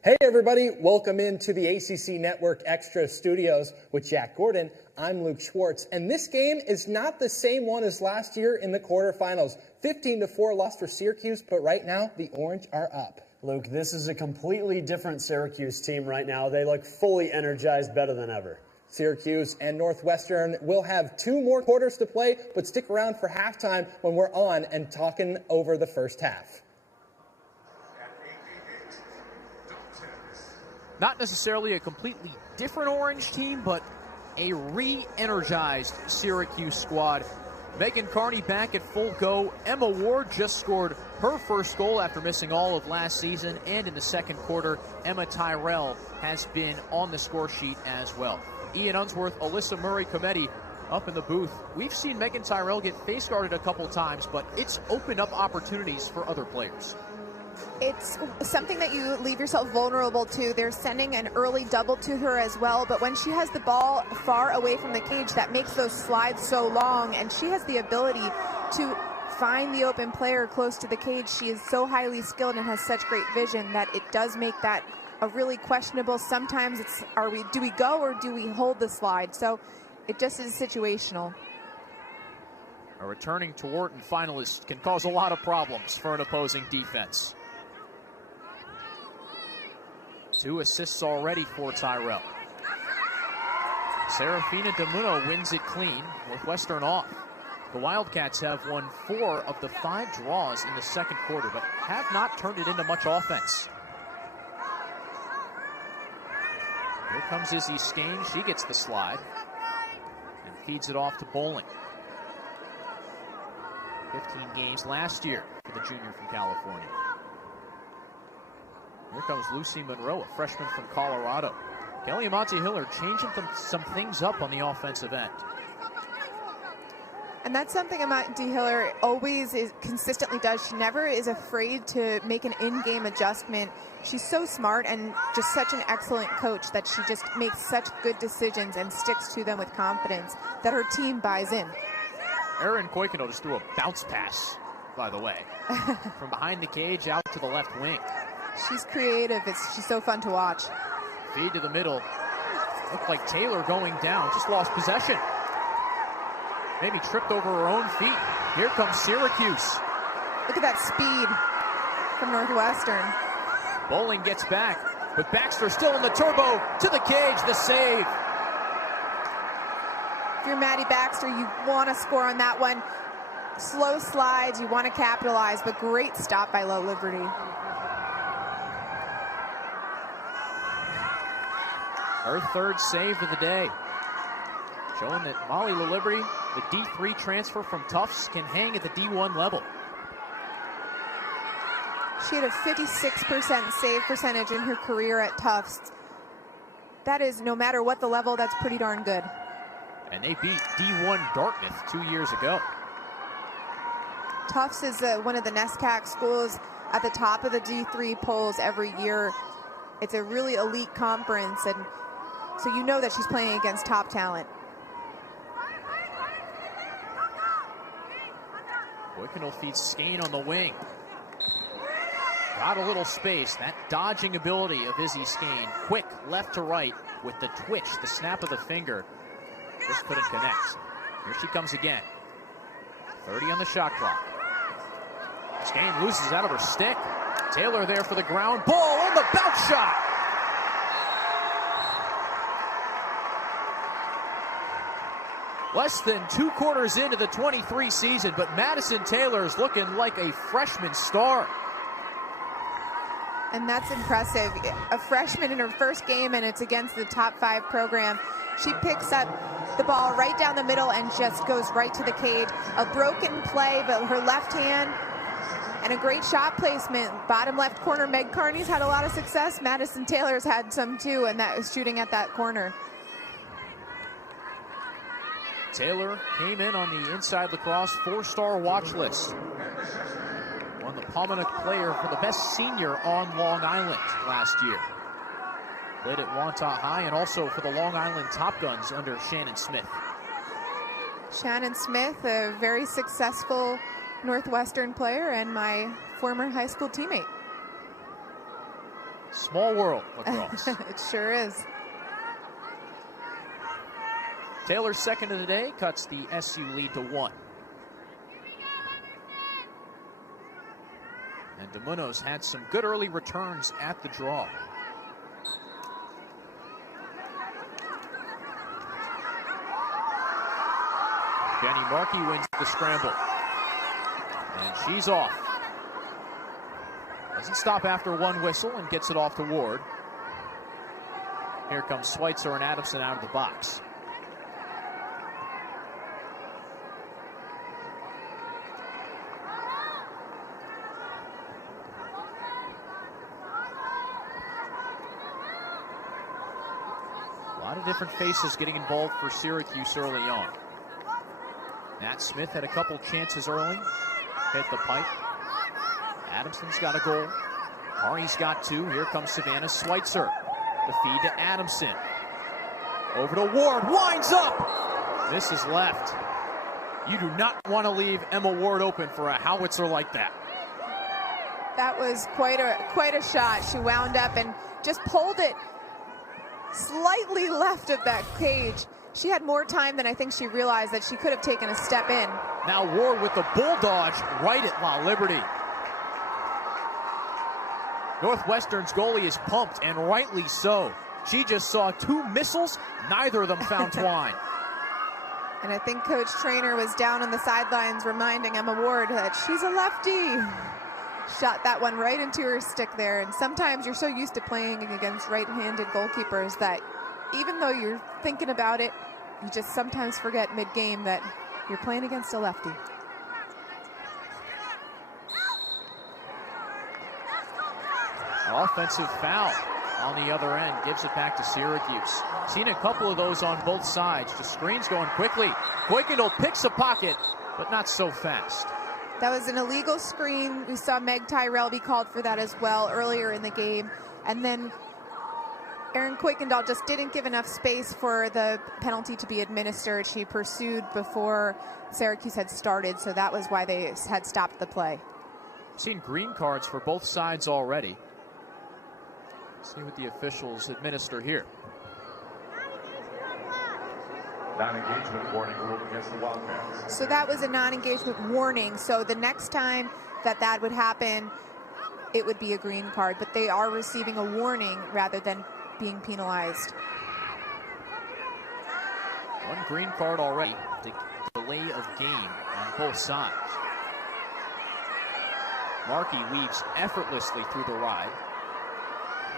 Hey everybody, welcome into the ACC Network Extra Studios with Jack Gordon. I'm Luke Schwartz, and this game is not the same one as last year in the quarterfinals. 15-4 loss for Syracuse, but right now the Orange are up. Luke, this is a completely different Syracuse team right now. They look fully energized, better than ever. Syracuse and Northwestern will have 2 more quarters to play, but stick around for halftime when we're on and talking over the first half. Not necessarily a completely different Orange team, but a re-energized Syracuse squad. Meaghan Carney back at full go. Emma Ward just scored her first goal after missing all of last season, and in the second quarter, Emma Tyrrell has been on the score sheet as well. Ian Unsworth, Alyssa Murray-Cometti up in the booth. We've seen Meaghan Tyrrell get face guarded a couple times, but it's opened up opportunities for other players. It's something that you leave yourself vulnerable to. They're sending an early double to her as well, but when she has the ball far away from the cage, that makes those slides so long, and she has the ability to find the open player close to the cage. She is so highly skilled and has such great vision that it does make that a really questionable. Sometimes it's, do we go or do we hold the slide? So it just is situational. A returning to Wharton finalist can cause a lot of problems for an opposing defense. 2 assists already for Tyrrell. Serafina Demuno wins it clean. Northwestern off. The Wildcats have won 4 of the 5 draws in the second quarter, but have not turned it into much offense. Here comes Izzy Skane. She gets the slide and feeds it off to Bowling. 15 games last year for the junior from California. Here comes Lucy Monroe, a freshman from Colorado. Kelly Monte-Hiller changing some things up on the offensive end. And that's something Meaghan Tyrrell always consistently does. She never is afraid to make an in-game adjustment. She's so smart and just such an excellent coach that she just makes such good decisions and sticks to them with confidence that her team buys in. Erin Koikino just threw a bounce pass, by the way, from behind the cage out to the left wing. She's creative. She's so fun to watch. Feed to the middle. Looked like Taylor going down. Just lost possession. Maybe tripped over her own feet. Here comes Syracuse. Look at that speed from Northwestern. Bowling gets back, but Baxter still in the turbo. To the cage, the save. If you're Maddie Baxter, you want to score on that one. Slow slides, you want to capitalize, but great stop by Low Liberty. Her third save of the day. Showing that Molly Liberty, the D3 transfer from Tufts, can hang at the D1 level. She had a 56% save percentage in her career at Tufts. That is, no matter what the level, that's pretty darn good. And they beat D1 Dartmouth 2 years ago. Tufts is one of the NESCAC schools at the top of the D3 polls every year. It's a really elite conference, and so you know that she's playing against top talent. Koikino feeds Skane on the wing. Got a little space. That dodging ability of Izzy Skane. Quick left to right with the twitch, the snap of the finger. Just couldn't connect. Here she comes again. 30 on the shot clock. Skane loses out of her stick. Taylor there for the ground ball on the bounce shot. Less than 2 quarters into the 23 season, but Madison Taylor is looking like a freshman star. And that's impressive. A freshman in her first game, and it's against the top 5 program. She picks up the ball right down the middle and just goes right to the cage. A broken play, but her left hand and a great shot placement. Bottom left corner, Meg Carney's had a lot of success. Madison Taylor's had some too, and that was shooting at that corner. Taylor came in on the Inside Lacrosse 4-star watch list. Won the Palmanuk Player for the best senior on Long Island last year. Played at Wantagh High and also for the Long Island Top Guns under Shannon Smith. Shannon Smith, a very successful Northwestern player and my former high school teammate. Small world, lacrosse. It sure is. Taylor's second of the day cuts the SU lead to 1. And DeMuno's had some good early returns at the draw. Jenny Markey wins the scramble. And she's off. Doesn't stop after one whistle and gets it off to Ward. Here comes Sweitzer and Adamson out of the box. A lot of different faces getting involved for Syracuse early on. Nat Smith had a couple chances early. Hit the pipe. Adamson's got a goal. Carney's got 2. Here comes Savannah Sweitzer. The feed to Adamson. Over to Ward. Winds up. This is left. You do not want to leave Emma Ward open for a howitzer like that. That was quite a shot. She wound up and just pulled it slightly left of that cage. She had more time than I think she realized that she could have taken a step in. Now Ward with the bull dodge right at La Liberty. Northwestern's goalie is pumped, and rightly so. She just saw 2 missiles, neither of them found twine. And I think Coach Trainer was down on the sidelines reminding Emma Ward that she's a lefty. Shot that one right into her stick there. And sometimes you're so used to playing against right-handed goalkeepers that even though you're thinking about it, you just sometimes forget mid-game that you're playing against a lefty. Offensive foul. on the other end, gives it back to Syracuse. Seen a couple of those on both sides. The screen's going quickly. Kuykendall picks a pocket, but not so fast. That was an illegal screen. We saw Meaghan Tyrrell be called for that as well earlier in the game. And then Erin Kuykendall just didn't give enough space for the penalty to be administered. She pursued before Syracuse had started, so that was why they had stopped the play. Seen green cards for both sides already. See what the officials administer here. Non-engagement warning ruled against the Wildcats. So that was a non-engagement warning. So the next time that would happen, it would be a green card. But they are receiving a warning rather than being penalized. One green card already. The delay of game on both sides. Markey weaves effortlessly through the ride.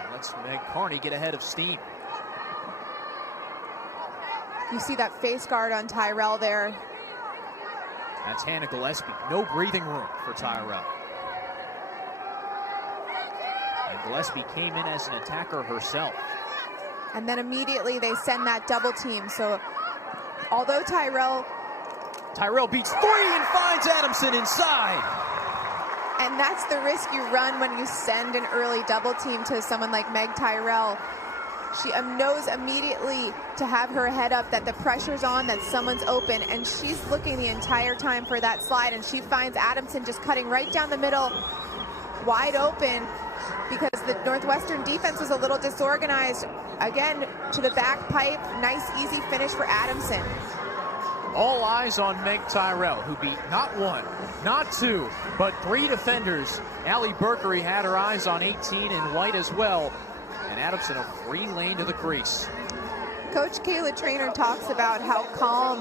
And lets Meg Carney get ahead of steam. You see that face guard on Tyrell there. That's Hannah Gillespie. No breathing room for Tyrell. And Gillespie came in as an attacker herself. And then immediately they send that double team. So although Tyrell beats three and finds Adamson inside. And that's the risk you run when you send an early double team to someone like Meaghan Tyrrell. She knows immediately to have her head up that the pressure's on, that someone's open, and she's looking the entire time for that slide, and she finds Adamson just cutting right down the middle, wide open, because the Northwestern defense was a little disorganized. Again, to the back pipe, nice easy finish for Adamson. All eyes on Meaghan Tyrrell, who beat not one, not two, but three defenders. Allie Berkery had her eyes on 18 in white as well. And Adamson a free lane to the crease. Coach Kayla Trainer talks about how calm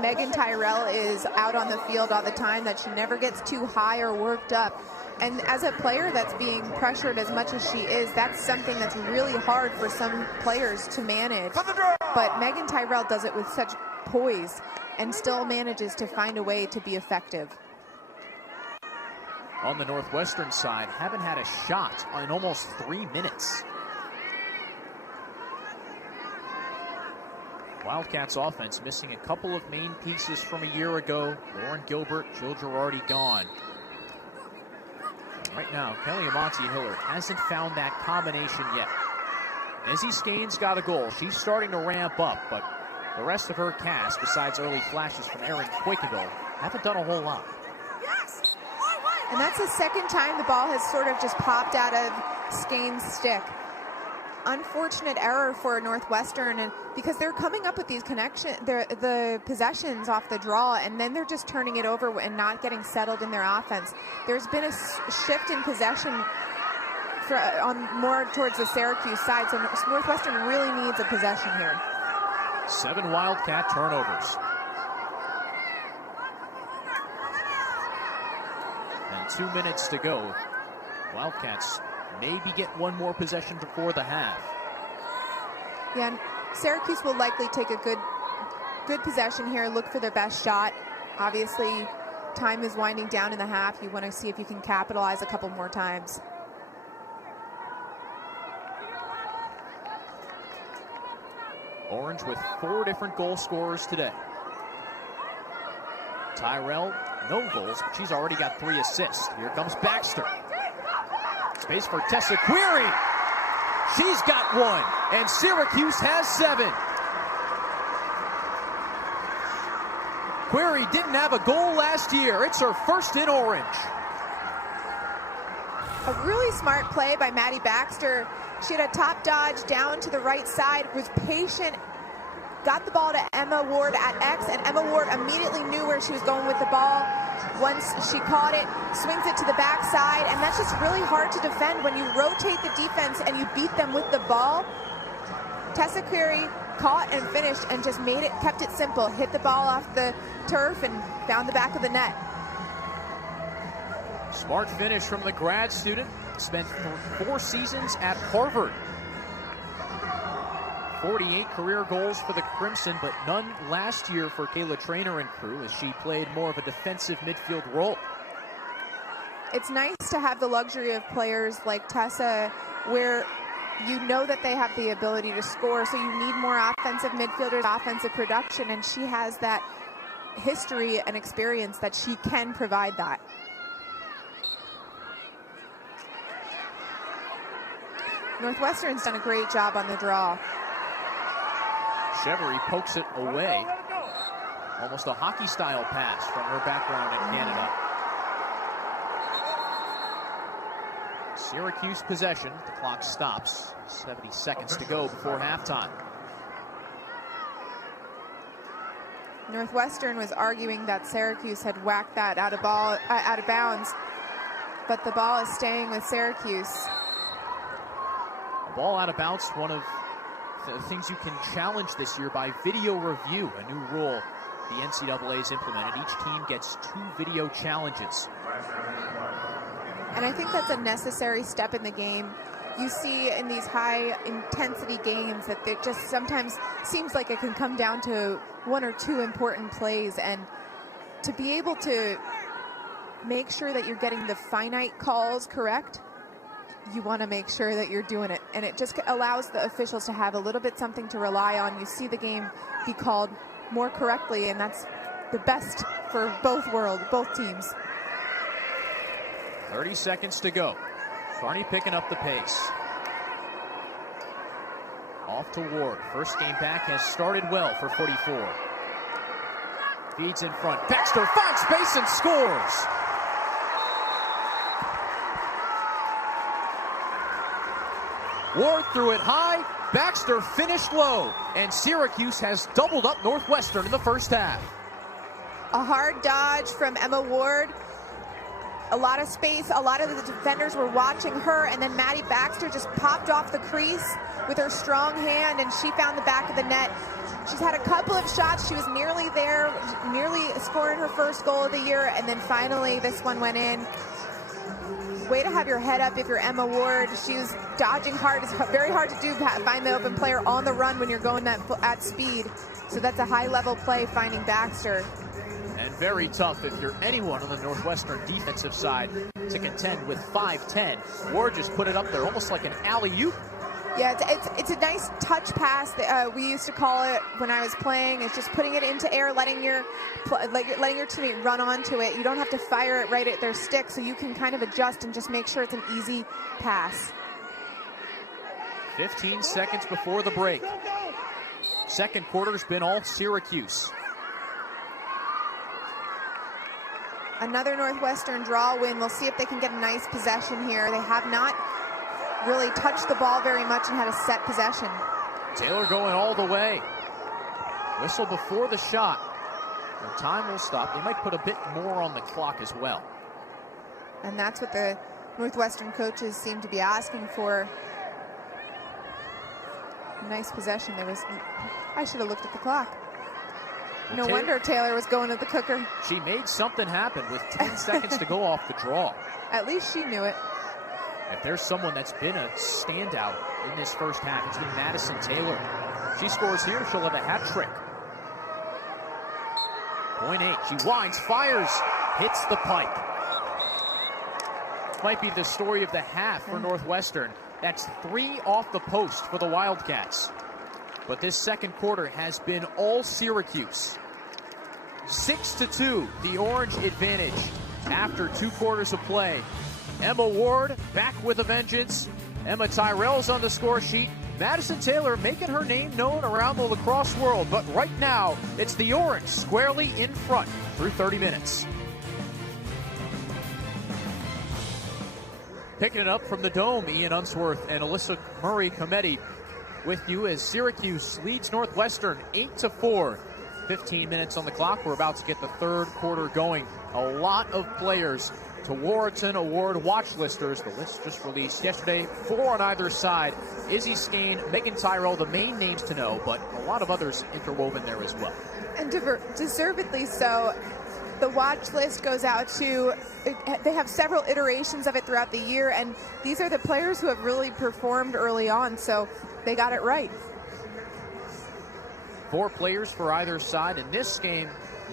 Meaghan Tyrrell is out on the field all the time, that she never gets too high or worked up. And as a player that's being pressured as much as she is, that's something that's really hard for some players to manage. But Meaghan Tyrrell does it with such poise and still manages to find a way to be effective. On the Northwestern side, haven't had a shot in almost 3 minutes. Wildcats offense missing a couple of main pieces from a year ago. Lauren Gilbert, Jill Girardi gone. Right now, Kelly Amonte-Hiller hasn't found that combination yet. Izzy Skane's got a goal. She's starting to ramp up, but the rest of her cast, besides early flashes from Erin Kuykendall, haven't done a whole lot. And that's the second time the ball has sort of just popped out of Skane's stick. Unfortunate error for Northwestern, and because they're coming up with these the possessions off the draw, and then they're just turning it over and not getting settled in their offense. There's been a shift in possession more towards the Syracuse side, so Northwestern really needs a possession here. 7 Wildcat turnovers. And 2 minutes to go. Wildcats maybe get one more possession before the half. Yeah, and Syracuse will likely take a good possession here, look for their best shot. Obviously, time is winding down in the half. You want to see if you can capitalize a couple more times. Orange with 4 different goal scorers today. Tyrell, no goals, but she's already got 3 assists. Here comes Baxter. Space for Tessa Query. She's got 1, and Syracuse has 7. Query didn't have a goal last year. It's her first in orange. A really smart play by Maddie Baxter. She had a top dodge down to the right side, was patient, got the ball to Emma Ward at X, and Emma Ward immediately knew where she was going with the ball. Once she caught it, swings it to the backside, and that's just really hard to defend when you rotate the defense and you beat them with the ball. Tessa Query caught and finished and just kept it simple, hit the ball off the turf and found the back of the net. Smart finish from the grad student. Spent 4 seasons at Harvard. 48 career goals for the Crimson, but none last year for Kayla Trainer and crew, as she played more of a defensive midfield role. It's nice to have the luxury of players like Tessa, where you know that they have the ability to score, so you need more offensive midfielders, offensive production, and she has that history and experience that she can provide that. Northwestern's done a great job on the draw. Chevery pokes it away. Almost a hockey-style pass from her background in Canada. Syracuse possession. The clock stops. 70 seconds to go before halftime. Northwestern was arguing that Syracuse had whacked that out of bounds, but the ball is staying with Syracuse. Ball out of bounds, one of the things you can challenge this year by video review, a new rule the NCAA has implemented. Each team gets 2 video challenges. And I think that's a necessary step in the game. You see in these high-intensity games that it just sometimes seems like it can come down to 1 or 2 important plays, and to be able to make sure that you're getting the finite calls correct, you want to make sure that you're doing it, and it just allows the officials to have a little bit something to rely on. You see the game be called more correctly, and that's the best for both teams. 30 seconds to go. Carney picking up the pace. Off to Ward. First game back has started well for 44. Feeds in front. Baxter finds space and scores. Ward threw it high. Baxter finished low. And Syracuse has doubled up Northwestern in the first half. A hard dodge from Emma Ward. A lot of space. A lot of the defenders were watching her. And then Maddie Baxter just popped off the crease with her strong hand, and she found the back of the net. She's had a couple of shots. She was nearly there, nearly scoring her first goal of the year, and then finally this one went in. Way to have your head up if you're Emma Ward. She was dodging hard. It's very hard to do, find the open player on the run when you're going at speed. So that's a high-level play, finding Baxter. And very tough if you're anyone on the Northwestern defensive side to contend with 5'10". Ward just put it up there almost like an alley-oop. Yeah, it's a nice touch pass that we used to call it when I was playing. It's just putting it into air, letting your teammate run onto it. You don't have to fire it right at their stick, so you can kind of adjust and just make sure it's an easy pass. 15 seconds before the break. Second quarter's been all Syracuse. Another Northwestern draw win. We'll see if they can get a nice possession here. They have not really touched the ball very much and had a set possession. Taylor going all the way. Whistle before the shot. The time will stop. They might put a bit more on the clock as well. And that's what the Northwestern coaches seem to be asking for. Nice possession. I should have looked at the clock. No wonder Taylor was going to the cooker. She made something happen with 10 seconds to go off the draw. At least she knew it. If there's someone that's been a standout in this first half, it's been Madison Taylor. She scores here, she'll have a hat trick. Point 8, she winds, fires, hits the pipe. Might be the story of the half for Northwestern. That's 3 off the post for the Wildcats. But this second quarter has been all Syracuse. 6-2, the Orange advantage after 2 quarters of play. Emma Ward back with a vengeance. Meaghan Tyrrell's on the score sheet. Madison Taylor making her name known around the lacrosse world. But right now, it's the Orange squarely in front through 30 minutes. Picking it up from the Dome, Ian Unsworth and Alyssa Murray-Cometti with you as Syracuse leads Northwestern 8-4. 15 minutes on the clock. We're about to get the third quarter going. A lot of players to Warrenton Award watch listers. The list just released yesterday. 4 on either side. Izzy Skane, Meaghan Tyrrell, the main names to know, but a lot of others interwoven there as well. And deservedly so. The watch list goes out to, they have several iterations of it throughout the year, and these are the players who have really performed early on, so they got it right. 4 players for either side. In this game,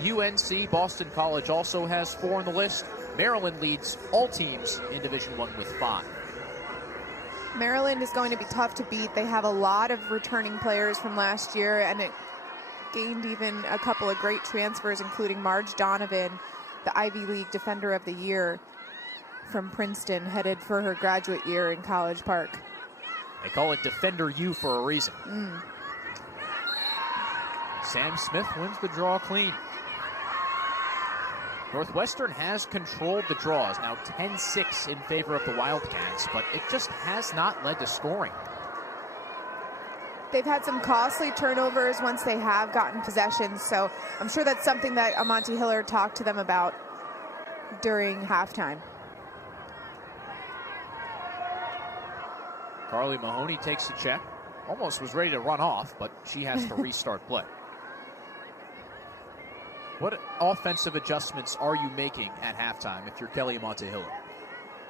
UNC, Boston College, also has 4 on the list. Maryland leads all teams in Division I with 5. Maryland is going to be tough to beat. They have a lot of returning players from last year, and it gained even a couple of great transfers, including Marge Donovan, the Ivy League Defender of the Year from Princeton, headed for her graduate year in College Park. They call it Defender U for a reason. Sam Smith wins the draw clean. Northwestern has controlled the draws, now 10-6 in favor of the Wildcats, but it just has not led to scoring. They've had some costly turnovers once they have gotten possessions, so I'm sure that's something that Amonte Hiller talked to them about during halftime. Carly Mahoney takes a check. Almost was ready to run off, but she has to restart play. What offensive adjustments are you making at halftime if you're Kelly Amonte Hiller?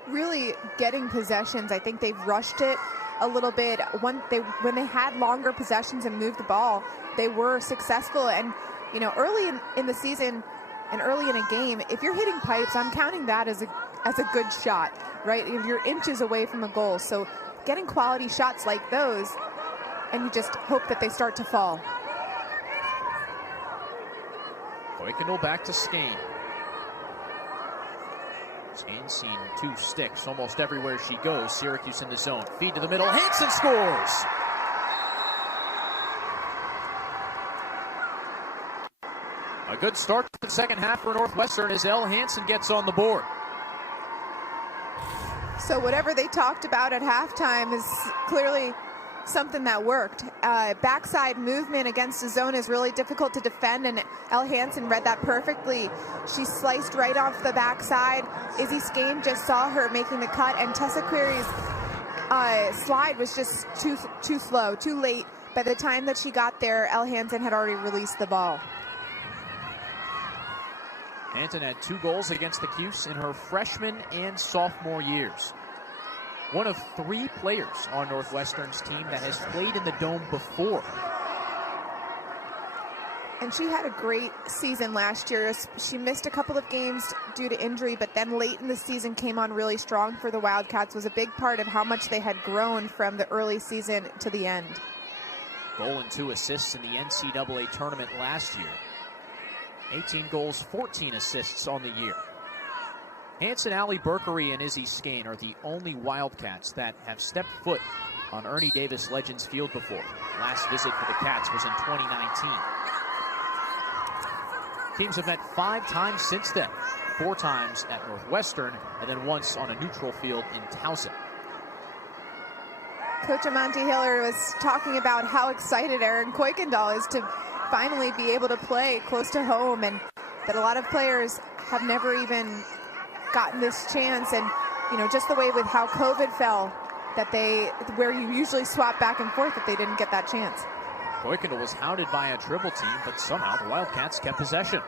Really getting possessions. I think they've rushed it a little bit. When they had longer possessions and moved the ball, they were successful. And, you know, early in the season and early in a game, if you're hitting pipes, I'm counting that as a good shot, right? If you're inches away from a goal. So getting quality shots like those, and you just hope that they start to fall. Kuykendall back to Skane. Skane's seen 2 sticks almost everywhere she goes. Syracuse in the zone. Feed to the middle. Hansen scores! A good start to the second half for Northwestern as Elle Hansen gets on the board. So whatever they talked about at halftime is clearly something that worked. Backside movement against the zone is really difficult to defend, and Elle Hansen read that perfectly. She sliced right off the backside. Izzy Skane just saw her making the cut, and Tessa Query's slide was just too slow, too late. By the time that she got there, Elle Hansen had already released the ball. Hansen had 2 goals against the Cuse in her freshman and sophomore years. One of 3 players on Northwestern's team that has played in the Dome before. And she had a great season last year. She missed a couple of games due to injury, but then late in the season came on really strong for the Wildcats. Was a big part of how much they had grown from the early season to the end. Goal and 2 assists in the NCAA tournament last year. 18 goals, 14 assists on the year. Hansen, Allie Berkery, and Izzy Skane are the only Wildcats that have stepped foot on Ernie Davis Legends Field before. Last visit for the Cats was in 2019. Teams have met 5 times since then. 4 times at Northwestern, and then once on a neutral field in Towson. Coach Amonte Hiller was talking about how excited Erin Kuykendall is to finally be able to play close to home, and that a lot of players have never even gotten this chance. And, you know, just the way with how COVID fell, that where you usually swap back and forth, that they didn't get that chance. Kuykendall was hounded by a dribble team, but somehow the Wildcats kept possession.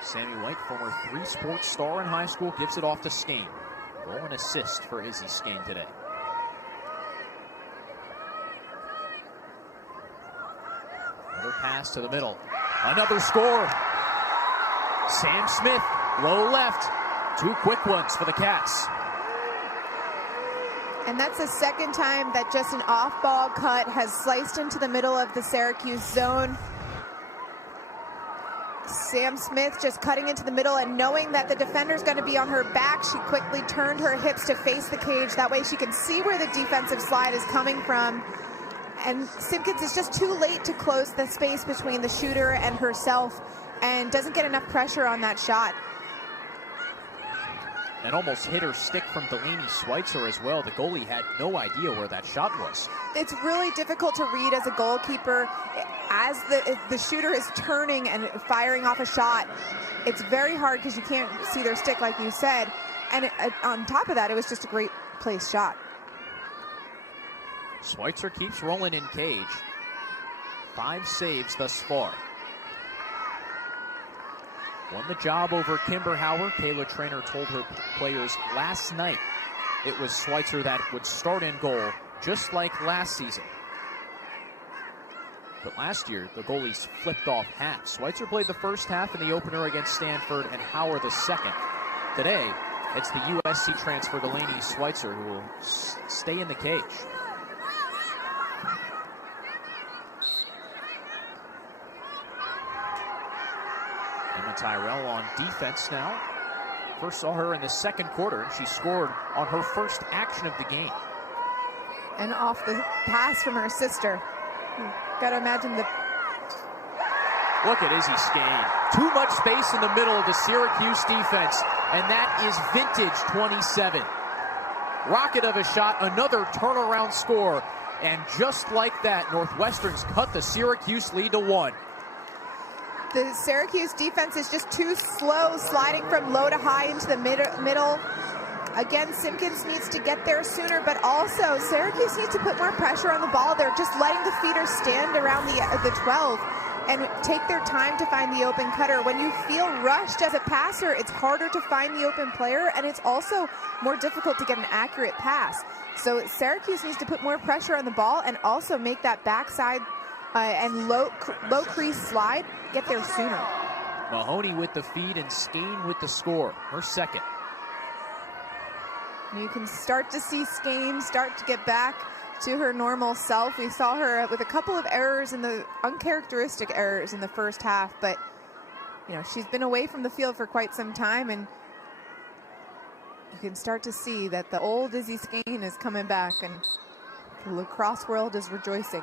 Sammy White, former 3-sport star in high school, gives it off to Skane. Goal and assist for Izzy Skane today. Another pass to the middle. Another score. Sam Smith, low left. 2 quick ones for the Cats. And that's the second time that just an off-ball cut has sliced into the middle of the Syracuse zone. Sam Smith just cutting into the middle, and knowing that the defender's going to be on her back, she quickly turned her hips to face the cage. That way she can see where the defensive slide is coming from. And Simpkins is just too late to close the space between the shooter and herself, and doesn't get enough pressure on that shot. And almost hit her stick from Delaney Sweitzer as well. The goalie had no idea where that shot was. It's really difficult to read as a goalkeeper. As the shooter is turning and firing off a shot, it's very hard because you can't see their stick, like you said. And on top of that, it was just a great place shot. Sweitzer keeps rolling in cage. 5 saves thus far. Won the job over Kimber Howard. Kayla Trainer told her players last night it was Sweitzer that would start in goal, just like last season. But last year, the goalies flipped off half. Sweitzer played the first half in the opener against Stanford, and Howard the second. Today, It's the USC transfer Delaney Sweitzer who will stay in the cage. Meaghan Tyrrell on defense now. First saw her in the second quarter. She scored on her first action of the game. And off the pass from her sister. Got to imagine the... Look at Izzy Skane. Too much space in the middle of the Syracuse defense, and that is vintage 27. Rocket of a shot, another turnaround score, and just like that, Northwestern's cut the Syracuse lead to 1. The Syracuse defense is just too slow, sliding from low to high into the middle. Again, Simpkins needs to get there sooner, but also Syracuse needs to put more pressure on the ball. They're just letting the feeder stand around the 12 and take their time to find the open cutter. When you feel rushed as a passer, it's harder to find the open player, and it's also more difficult to get an accurate pass. So Syracuse needs to put more pressure on the ball and also make that backside and low crease slide get there sooner. Mahoney with the feed and Skane with the score, her second. And you can start to see Skane start to get back to her normal self. We saw her with a couple of errors in the uncharacteristic errors in the first half, but you know, she's been away from the field for quite some time, and you can start to see that the old Izzy Skane is coming back, and the lacrosse world is rejoicing.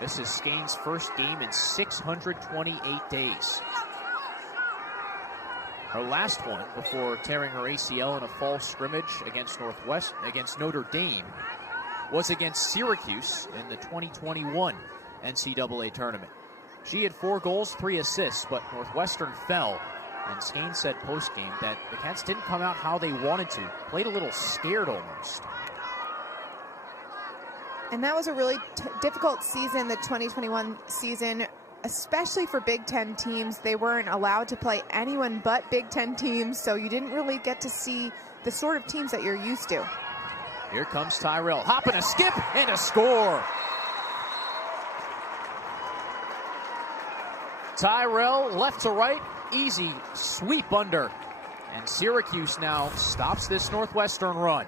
This is Skane's first game in 628 days. Her last one before tearing her ACL in a fall scrimmage against Notre Dame was against Syracuse in the 2021 NCAA tournament. She had 4 goals, 3 assists, but Northwestern fell. And Skane said post-game that the Cats didn't come out how they wanted to. Played a little scared almost. And that was a really difficult season, the 2021 season, especially for Big Ten teams. They weren't allowed to play anyone but Big Ten teams, so you didn't really get to see the sort of teams that you're used to. Here comes Tyrrell. Hop and a skip and a score. Tyrrell left to right, easy sweep under. And Syracuse now stops this Northwestern run.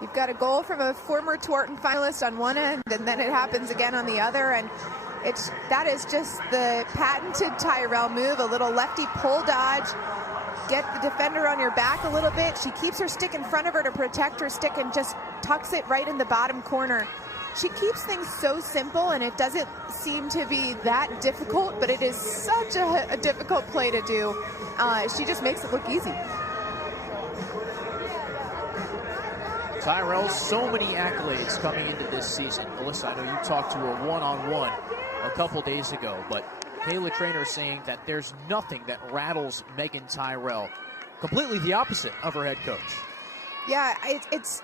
You've got a goal from a former Twarton finalist on one end, and then it happens again on the other, and that is just the patented Tyrrell move, a little lefty pull dodge, get the defender on your back a little bit. She keeps her stick in front of her to protect her stick and just tucks it right in the bottom corner. She keeps things so simple, and it doesn't seem to be that difficult, but it is such a difficult play to do. She just makes it look easy. Tyrrell, so many accolades coming into this season. Melissa, I know you talked to her one-on-one a couple days ago, but Kayla Trainer saying that there's nothing that rattles Meaghan Tyrrell. Completely the opposite of her head coach. Yeah, it's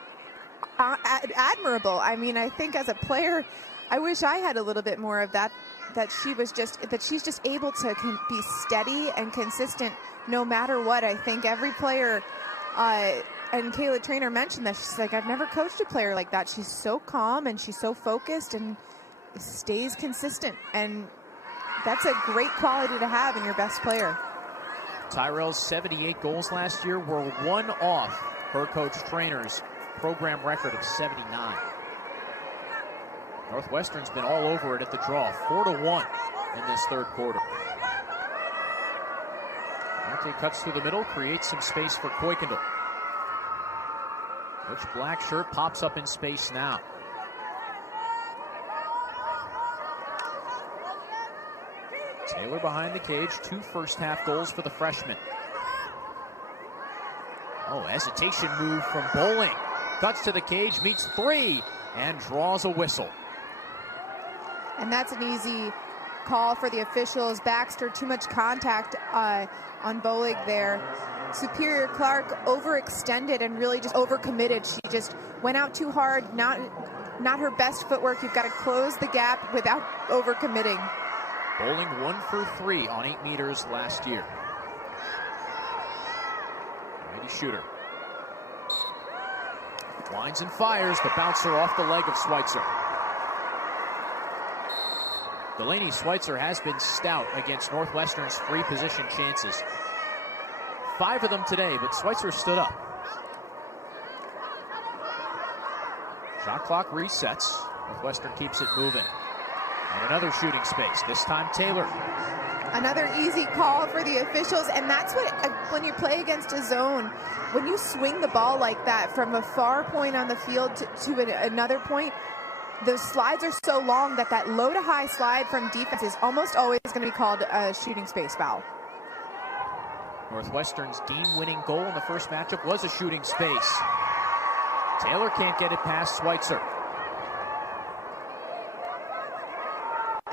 admirable. I mean, I think as a player, I wish I had a little bit more of that she's just able to be steady and consistent no matter what. I think every player, and Kayla Trainer mentioned that, she's like, I've never coached a player like that. She's so calm and she's so focused and stays consistent. And that's a great quality to have in your best player. Tyrrell's 78 goals last year were one off her coach Trainer's program record of 79. Northwestern's been all over it at the draw, 4-1 in this third quarter. Anthony cuts through the middle, creates some space for Kuykendall. Coach Black shirt pops up in space now. Taylor behind the cage, 2 first-half goals for the freshman. Oh, hesitation move from Bowling. Cuts to the cage, meets 3, and draws a whistle. And that's an easy call for the officials. Baxter, too much contact on Bowling there. Superior Clark overextended and really just overcommitted. She just went out too hard, not her best footwork. You've got to close the gap without overcommitting. Bowling 1 for 3 on 8 meters last year. Righty shooter. Winds and fires, the bouncer off the leg of Sweitzer. Delaney Sweitzer has been stout against Northwestern's free position chances. 5 of them today, but Sweitzer stood up. Shot clock resets. Northwestern keeps it moving. And another shooting space, this time Taylor. Another easy call for the officials, and that's what, when you play against a zone, when you swing the ball like that from a far point on the field to another point, those slides are so long that that low to high slide from defense is almost always going to be called a shooting space foul. Northwestern's game-winning goal in the first matchup was a shooting space. Taylor can't get it past Sweitzer.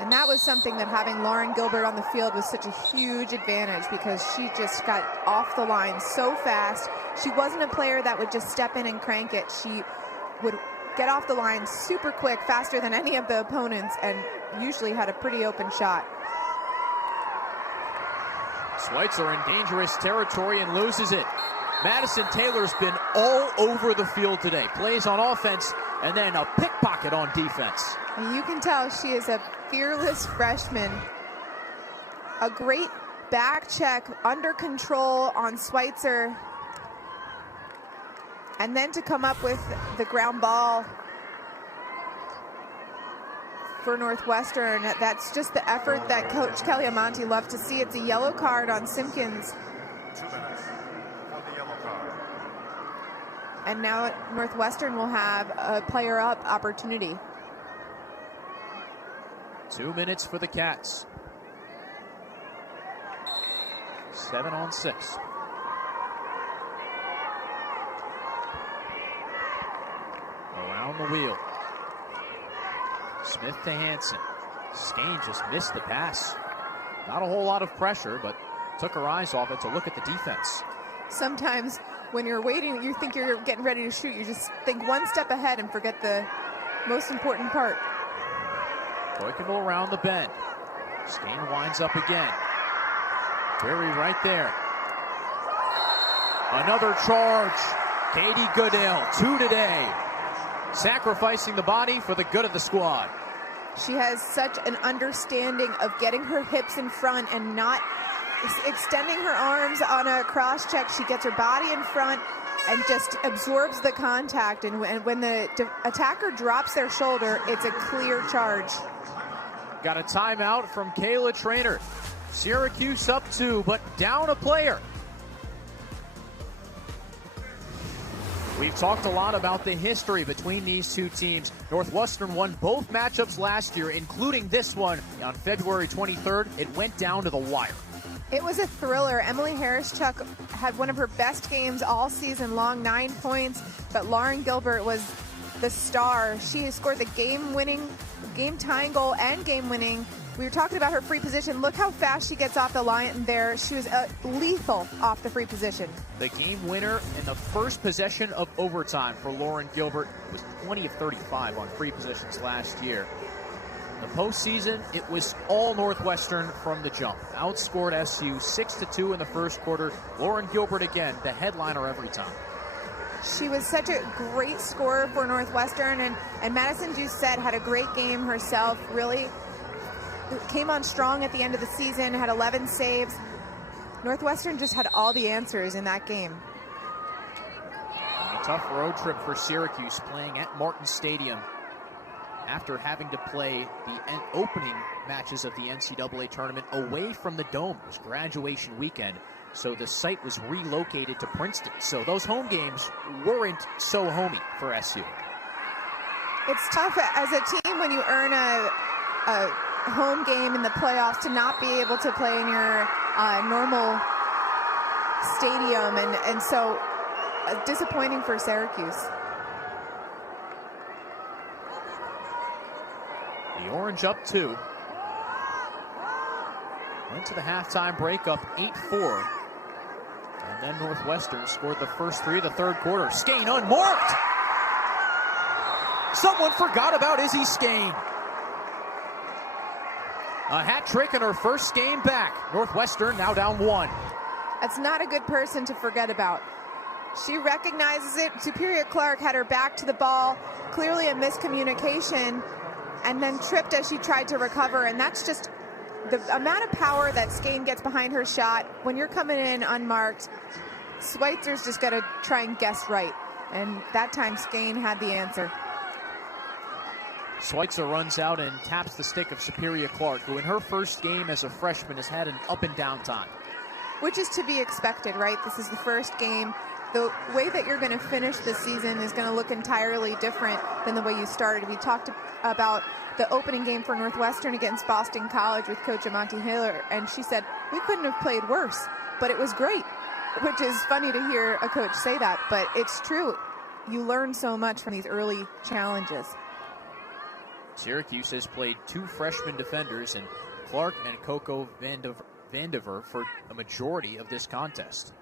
And that was something that having Lauren Gilbert on the field was such a huge advantage, because she just got off the line so fast. She wasn't a player that would just step in and crank it. She would get off the line super quick, faster than any of the opponents, and usually had a pretty open shot. Sweitzer in dangerous territory and loses it. Madison Taylor's been all over the field today. Plays on offense and then a pickpocket on defense. And you can tell she is a fearless freshman. A great back check, under control on Sweitzer. And then to come up with the ground ball for Northwestern. That's just the effort that Coach Kelly Amonte loved to see. It's a yellow card on Simpkins. 2 minutes for the yellow card. And now Northwestern will have a player up opportunity. 2 minutes for the Cats. 7 on 6. Around the wheel. Smith to Hansen. Skane just missed the pass. Not a whole lot of pressure, but took her eyes off it to look at the defense. Sometimes when you're waiting, you think you're getting ready to shoot. You just think one step ahead and forget the most important part. Boykinville around the bend. Skane winds up again. Berry right there. Another charge. Katie Goodale, 2 today. Sacrificing the body for the good of the squad. She has such an understanding of getting her hips in front and not extending her arms on a cross check. She gets her body in front and just absorbs the contact. And when the attacker drops their shoulder, it's a clear charge. Got a timeout from Kayla Trainer. Syracuse up 2, but down a player. We've talked a lot about the history between these two teams. Northwestern won both matchups last year, including this one on February 23rd. It went down to the wire. It was a thriller. Emily Harris-Chuck had one of her best games all season long, 9 points, but Lauren Gilbert was the star. She scored the game-winning, game-tying goal and game-winning. We were talking about her free position. Look how fast she gets off the line there. She was lethal off the free position. The game winner in the first possession of overtime for Lauren Gilbert was 20 of 35 on free positions last year. In the postseason, it was all Northwestern from the jump. Outscored SU 6-2 in the first quarter. Lauren Gilbert again, the headliner every time. She was such a great scorer for Northwestern, and Madison Doucette had a great game herself. Really came on strong at the end of the season, had 11 saves. Northwestern just had all the answers in that game. A tough road trip for Syracuse, playing at Martin Stadium after having to play the opening matches of the NCAA tournament away from the Dome. It was graduation weekend, so the site was relocated to Princeton. So those home games weren't so homey for SU. It's tough as a team when you earn a home game in the playoffs to not be able to play in your normal stadium, and so disappointing for Syracuse. The Orange up 2. Went to the halftime break up 8-4. And then Northwestern scored the first 3 of the third quarter. Skane unmarked! Someone forgot about Izzy Skane. A hat trick in her first game back. Northwestern now down 1. That's not a good person to forget about. She recognizes it. Superior Clark had her back to the ball. Clearly a miscommunication. and then tripped as she tried to recover, and that's just the amount of power that Skane gets behind her shot. When you're coming in unmarked, Schweitzer's just got to try and guess right, and that time Skane had the answer. Sweitzer runs out and taps the stick of Superior Clark, who in her first game as a freshman has had an up and down time. Which is to be expected, right? This is the first game. The way that you're going to finish the season is going to look entirely different than the way you started. We talked about the opening game for Northwestern against Boston College with Coach Amonte Hiller, and she said, we couldn't have played worse, but it was great, which is funny to hear a coach say that, but it's true. You learn so much from these early challenges. Syracuse has played 2 freshman defenders, and Clark and Coco Vandiver for a majority of this contest.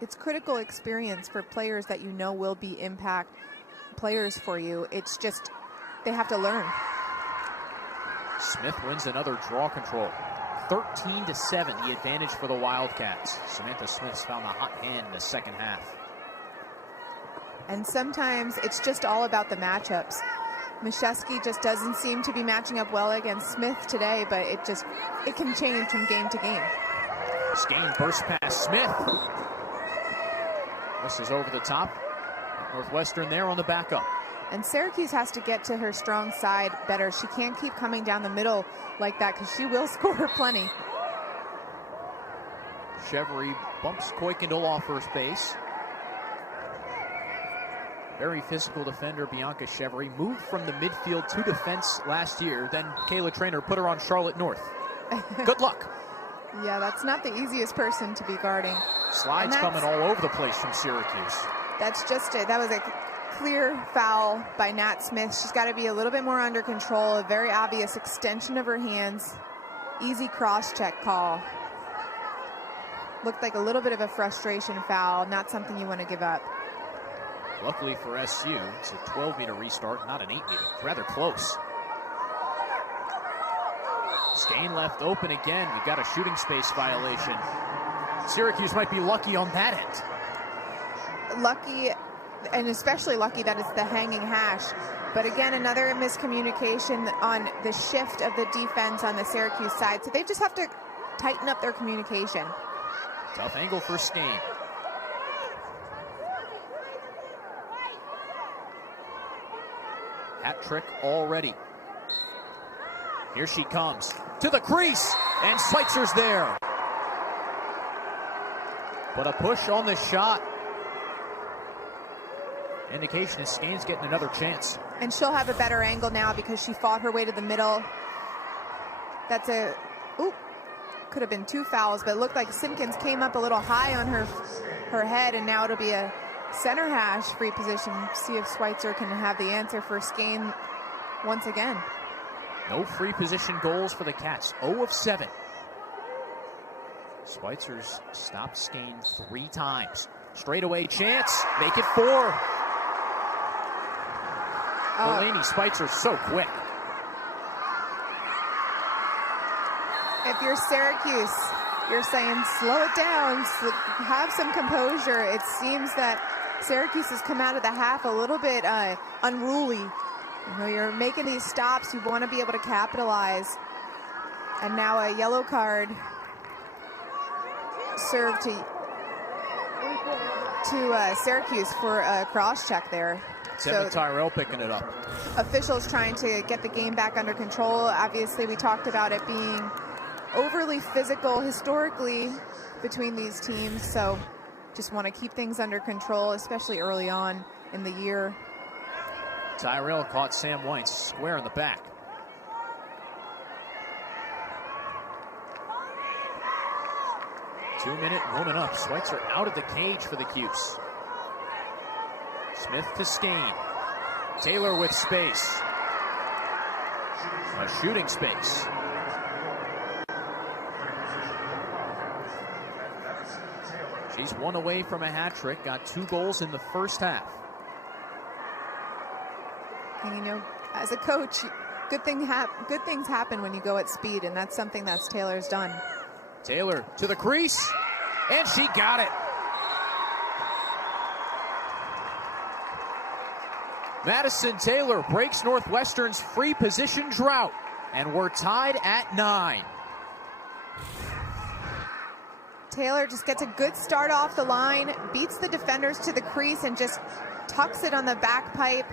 It's critical experience for players that you know will be impact players for you. It's just, they have to learn. Smith wins another draw control. 13-7, the advantage for the Wildcats. Samantha Smith's found a hot hand in the second half. And sometimes it's just all about the matchups. Mishewski just doesn't seem to be matching up well against Smith today, but it can change from game to game. Skane bursts past Smith. This is over the top. Northwestern there on the backup. And Syracuse has to get to her strong side better. She can't keep coming down the middle like that because she will score plenty. Chevry bumps Kuykendall off first base. Very physical defender, Bianca Chevry, moved from the midfield to defense last year. Then Kayla Trainer put her on Charlotte North. Good luck. Yeah, that's not the easiest person to be guarding. Slides coming all over the place from Syracuse. That's just it. That was a clear foul by Nat Smith. She's got to be a little bit more under control. A very obvious extension of her hands. Easy cross-check call. Looked like a little bit of a frustration foul. Not something you want to give up. Luckily for SU, it's a 12-meter restart, not an 8-meter. Rather close. Skane left open again. We've got a shooting space violation. Syracuse might be lucky on that end. Lucky, and especially lucky that it's the hanging hash. But again, another miscommunication on the shift of the defense on the Syracuse side. So they just have to tighten up their communication. Tough angle for Skane. Hat trick already. Here she comes to the crease, and Schweitzer's there. But a push on the shot. Indication is Skane's getting another chance. And she'll have a better angle now because she fought her way to the middle. That's a, could have been 2 fouls, but it looked like Simpkins came up a little high on her head, and now it'll be a center hash free position. See if Schweitzer can have the answer for Skane once again. No free position goals for the Cats. 0 of 7. Schweitzer's stopped Skane 3 times. Straightaway chance. Make it 4. Delaney Sweitzer so quick. If you're Syracuse, you're saying slow it down, have some composure. It seems that Syracuse has come out of the half a little bit unruly. You know, you're making these stops, you want to be able to capitalize. And now a yellow card served to Syracuse for a cross check there. Meaghan Tyrrell picking it up. Officials trying to get the game back under control. Obviously, we talked about it being overly physical historically between these teams, so just want to keep things under control, especially early on in the year. Tyrell caught Sam Weintz square in the back. Two-minute woman up. Schweitzer out of the cage for the Cuse. Smith to Skane. Taylor with space. A shooting space. She's 1 away from a hat trick. Got 2 goals in the first half. And you know, as a coach, good things happen when you go at speed, and that's something that Taylor's done. Taylor to the crease, and she got it. Madison Taylor breaks Northwestern's free position drought, and we're tied at 9. Taylor just gets a good start off the line, beats the defenders to the crease, and just tucks it on the back pipe.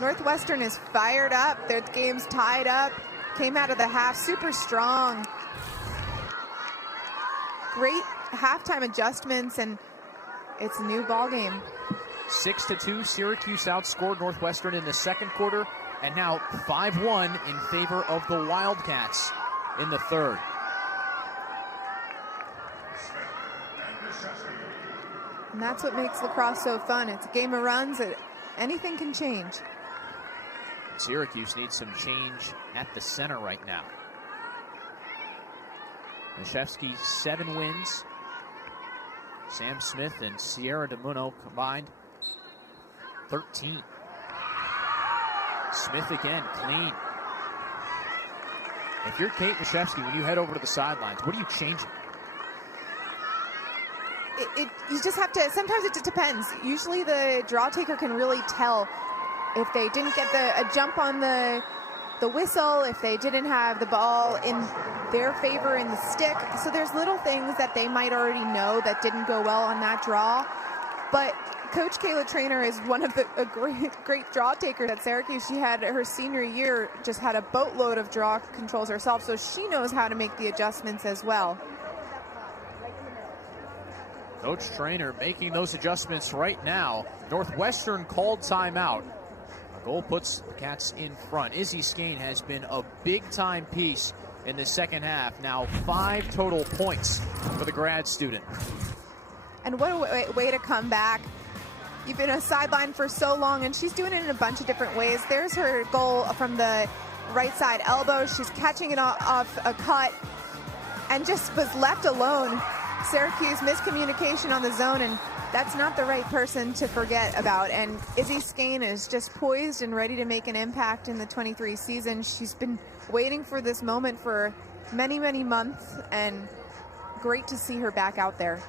Northwestern is fired up. Their game's tied up. Came out of the half super strong. Great halftime adjustments, and it's a new ball game. 6-2, Syracuse outscored Northwestern in the second quarter, and now 5-1 in favor of the Wildcats in the third. And that's what makes lacrosse so fun. It's a game of runs. Anything can change. Syracuse needs some change at the center right now. Mashevsky, 7 wins. Sam Smith and Sierra DeMuno combined 13. Smith again, clean. If you're Kate Mashevsky, when you head over to the sidelines, what are you changing? You just have to, sometimes it just depends. Usually the draw taker can really tell if they didn't get a jump on the whistle, if they didn't have the ball in their favor in the stick. So there's little things that they might already know that didn't go well on that draw. But Coach Kayla Trainer is one of a great draw takers at Syracuse. She had her senior year, just had a boatload of draw controls herself, so she knows how to make the adjustments as well. Coach Trainer making those adjustments right now. Northwestern called timeout. A goal puts the Cats in front. Izzy Skane has been a big-time piece in the second half. Now 5 total points for the grad student. And what a way to come back. You've been a sideline for so long, and she's doing it in a bunch of different ways. There's her goal from the right side elbow. She's catching it off a cut and just was left alone. Syracuse miscommunication on the zone, and that's not the right person to forget about. And Izzy Skane is just poised and ready to make an impact in the 23 season. She's been waiting for this moment for many, many months, and great to see her back out there.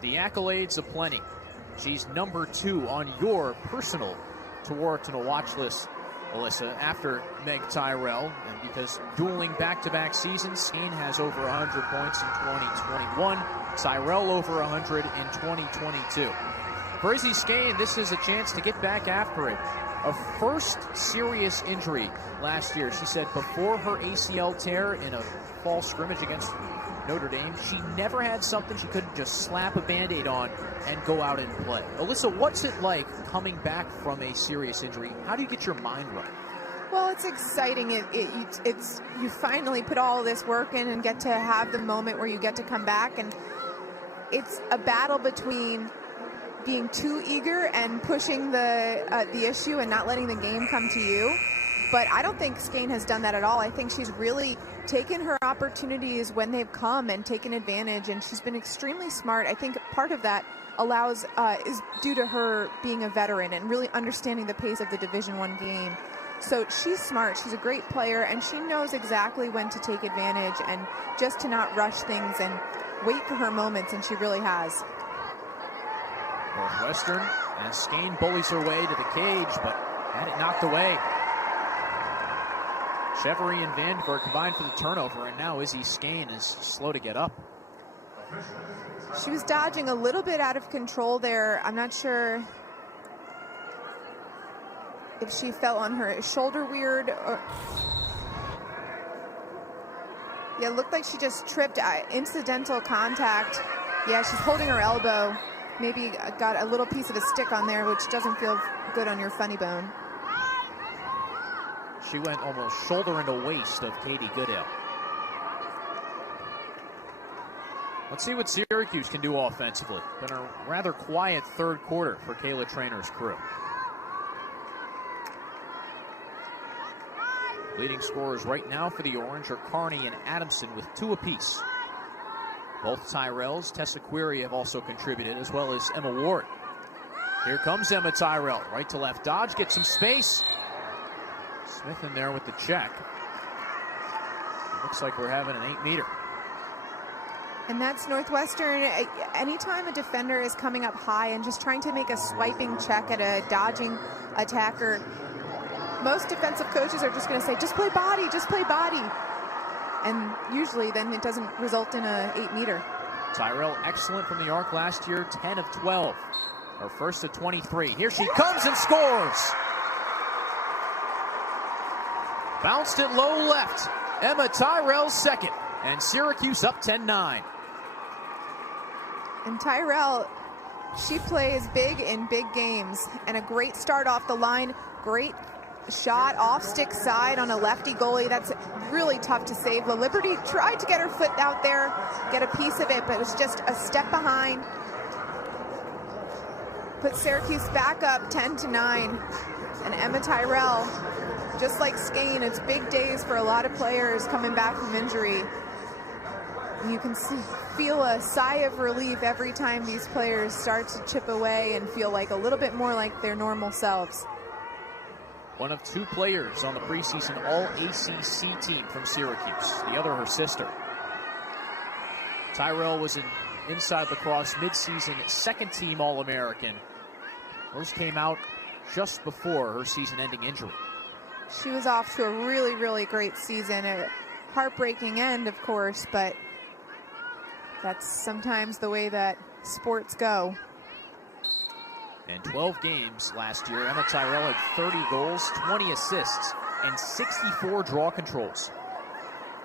The accolades aplenty. She's number 2 on your personal Toward to watch list, Alyssa, after Meaghan Tyrrell, and because dueling back-to-back seasons, Skane has over 100 points in 2021, Tyrrell over 100 in 2022. For Izzy Skane, this is a chance to get back after it. A first serious injury last year. She said before her ACL tear in a fall scrimmage against Notre Dame, she never had something she couldn't just slap a Band-Aid on and go out and play. Alyssa, what's it like coming back from a serious injury? How do you get your mind right? Well, it's exciting. It's you finally put all this work in and get to have the moment where you get to come back, and it's a battle between being too eager and pushing the issue and not letting the game come to you. But I don't think Skane has done that at all. I think she's really taken her opportunities when they've come and taken advantage, and she's been extremely smart. I think part of that is due to her being a veteran and really understanding the pace of the Division I game. So she's smart, she's a great player, and she knows exactly when to take advantage and just to not rush things and wait for her moments, and she really has. Northwestern, as Skane bullies her way to the cage, but had it knocked away. Chevery and Vandenberg combined for the turnover, and now Izzy Skane is slow to get up. She was dodging a little bit out of control there. I'm not sure if she fell on her shoulder weird. Yeah, it looked like she just tripped. Incidental contact. Yeah, she's holding her elbow. Maybe got a little piece of a stick on there, which doesn't feel good on your funny bone. She went almost shoulder into waist of Katie Goodale. Let's see what Syracuse can do offensively. Been a rather quiet third quarter for Kayla Trainer's crew. Leading scorers right now for the Orange are Carney and Adamson with 2 apiece. Both Tyrells, Tessa Query, have also contributed, as well as Emma Ward. Here comes Emma Tyrrell, right to left dodge, gets some space. Smith in there with the check. Looks like we're having an 8-meter. And that's Northwestern. Anytime a defender is coming up high and just trying to make a swiping check at a dodging attacker, most defensive coaches are just going to say, just play body, just play body. And usually then it doesn't result in a 8-meter. Tyrrell excellent from the arc last year, 10 of 12. Her first of 23. Here she comes and scores. Bounced it low left. Emma Tyrrell's second. And Syracuse up 10-9. And Tyrrell, she plays big in big games. And a great start off the line. Great shot off stick side on a lefty goalie. That's really tough to save. La Liberty tried to get her foot out there, get a piece of it, but it was just a step behind. Put Syracuse back up 10-9. And Emma Tyrrell, just like Skane, it's big days for a lot of players coming back from injury. You can feel a sigh of relief every time these players start to chip away and feel like a little bit more like their normal selves. One of 2 players on the preseason All-ACC team from Syracuse, the other her sister. Tyrrell was an Inside Lacrosse midseason second-team All-American. Hers came out just before her season-ending injury. She was off to a really, really great season. A heartbreaking end, of course, but that's sometimes the way that sports go. In 12 games last year, Emma Tyrrell had 30 goals, 20 assists, and 64 draw controls.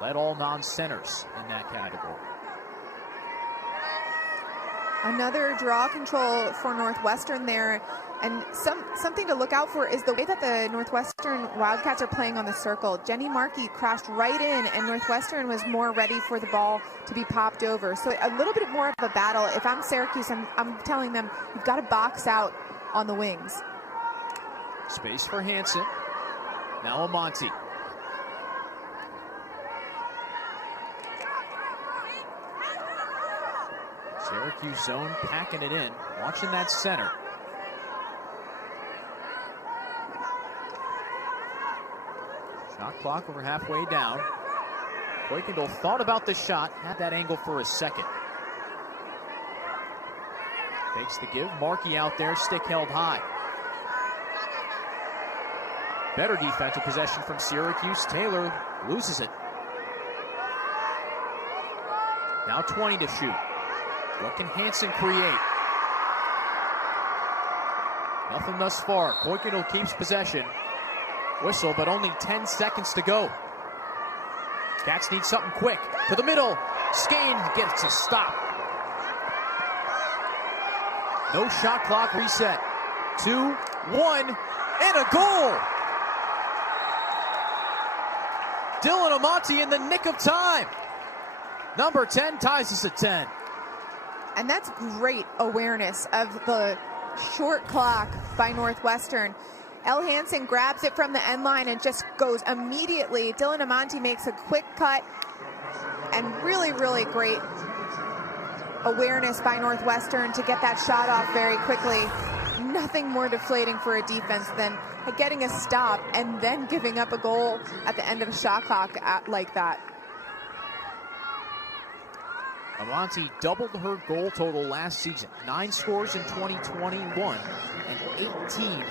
Led all non-centers in that category. Another draw control for Northwestern there. And something to look out for is the way that the Northwestern Wildcats are playing on the circle. Jenny Markey crashed right in, and Northwestern was more ready for the ball to be popped over. So a little bit more of a battle. If I'm Syracuse, I'm telling them, you've got to box out on the wings. Space for Hansen. Now Amonte. Syracuse zone packing it in. Watching that center. Shot clock over halfway down. Kuykendall thought about the shot, had that angle for a second. Takes the give. Markey out there, stick held high. Better defensive possession from Syracuse. Taylor loses it. Now 20 to shoot. What can Hansen create? Nothing thus far. Kuykendall keeps possession. Whistle, but only 10 seconds to go. Cats need something quick. To the middle. Skane gets a stop. No shot clock reset. 2, 1, and a goal! Dylan Amonte in the nick of time. Number 10 ties us at 10. And that's great awareness of the short clock by Northwestern. Elle Hansen grabs it from the end line and just goes immediately. Dylan Amonte makes a quick cut, and really, really great awareness by Northwestern to get that shot off very quickly. Nothing more deflating for a defense than getting a stop and then giving up a goal at the end of a shot clock like that. Amonte doubled her goal total last season. 9 scores in 2021 and 18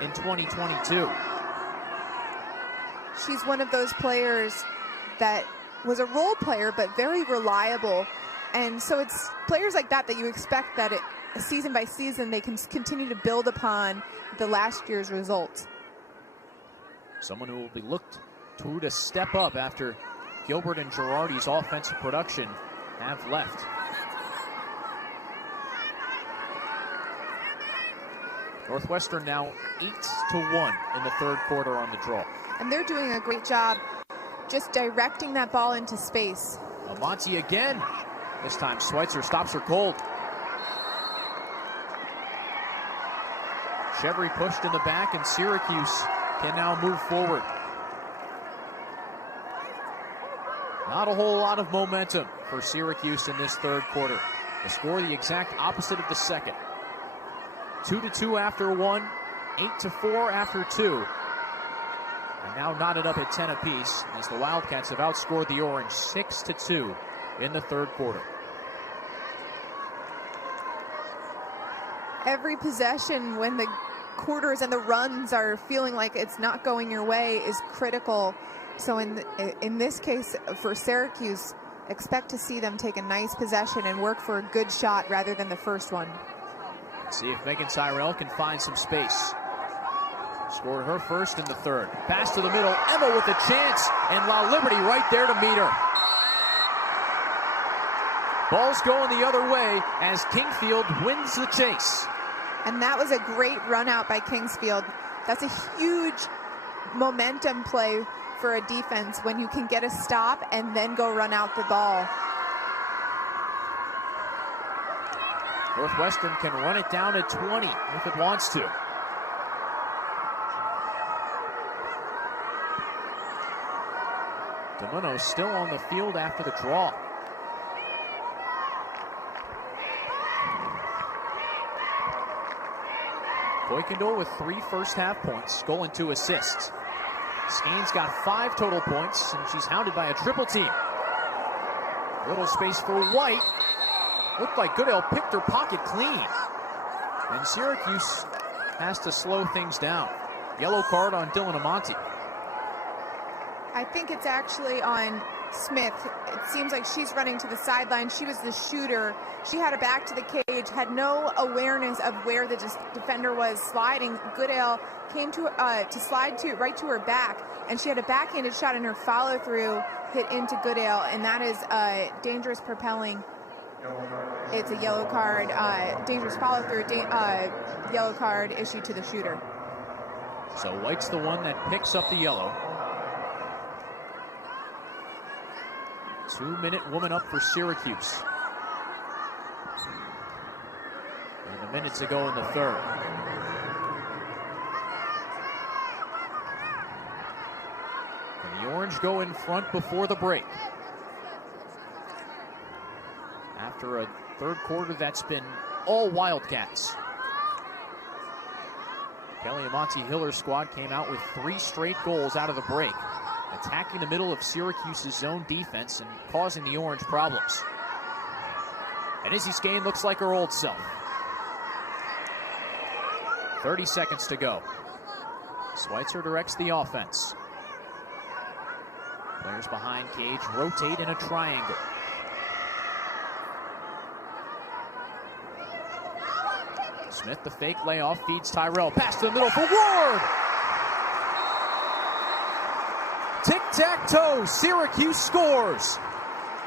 in 2022. She's one of those players that was a role player but very reliable, and so it's players like that that you expect that season by season they can continue to build upon the last year's results. Someone who will be looked to step up after Gilbert and Girardi's offensive production have left. Northwestern now 8-1 in the third quarter on the draw. And they're doing a great job just directing that ball into space. Amonte again. This time Sweitzer stops her cold. Chevry pushed in the back, and Syracuse can now move forward. Not a whole lot of momentum for Syracuse in this third quarter. The score the exact opposite of the second. 2-2 after 1, 8-4 after 2. And now knotted up at 10 apiece as the Wildcats have outscored the Orange 6-2 in the third quarter. Every possession when the quarters and the runs are feeling like it's not going your way is critical. So in this case for Syracuse, expect to see them take a nice possession and work for a good shot rather than the first one. Let's see if Meaghan Tyrrell can find some space. Scored her first in the third. Pass to the middle. Emma with a chance, and La Liberty right there to meet her. Ball's going the other way as Kingfield wins the chase. And that was a great run out by Kingsfield. That's a huge momentum play for a defense when you can get a stop and then go run out the ball. Northwestern can run it down to 20 if it wants to. DeMuno still on the field after the draw. Kuykendall with 3 first-half points, goal and 2 assists. Skane's got 5 total points, and she's hounded by a triple team. Little space for White. Looked like Goodell picked her pocket clean. And Syracuse has to slow things down. Yellow card on Dylan Amonte. I think it's actually on Smith. It seems like she's running to the sideline. She was the shooter. She had her back to the cage, had no awareness of where the defender was sliding. Goodell came to slide right to her back, and she had a backhanded shot, and her follow-through hit into Goodell, and that is dangerous propelling. It's a yellow card, dangerous follow-through, yellow card issued to the shooter. So White's the one that picks up the yellow. 2-minute woman up for Syracuse. And a minute to go in the third. And the Orange go in front before the break. After a third quarter that's been all Wildcats. Kelly Amonte Hiller's squad came out with 3 straight goals out of the break, attacking the middle of Syracuse's zone defense and causing the Orange problems. And Izzy Skane looks like her old self. 30 seconds to go. Sweitzer directs the offense. Players behind cage rotate in a triangle. Smith, the fake layoff, feeds Tyrrell. Pass to the middle for Ward! Tic-tac-toe, Syracuse scores.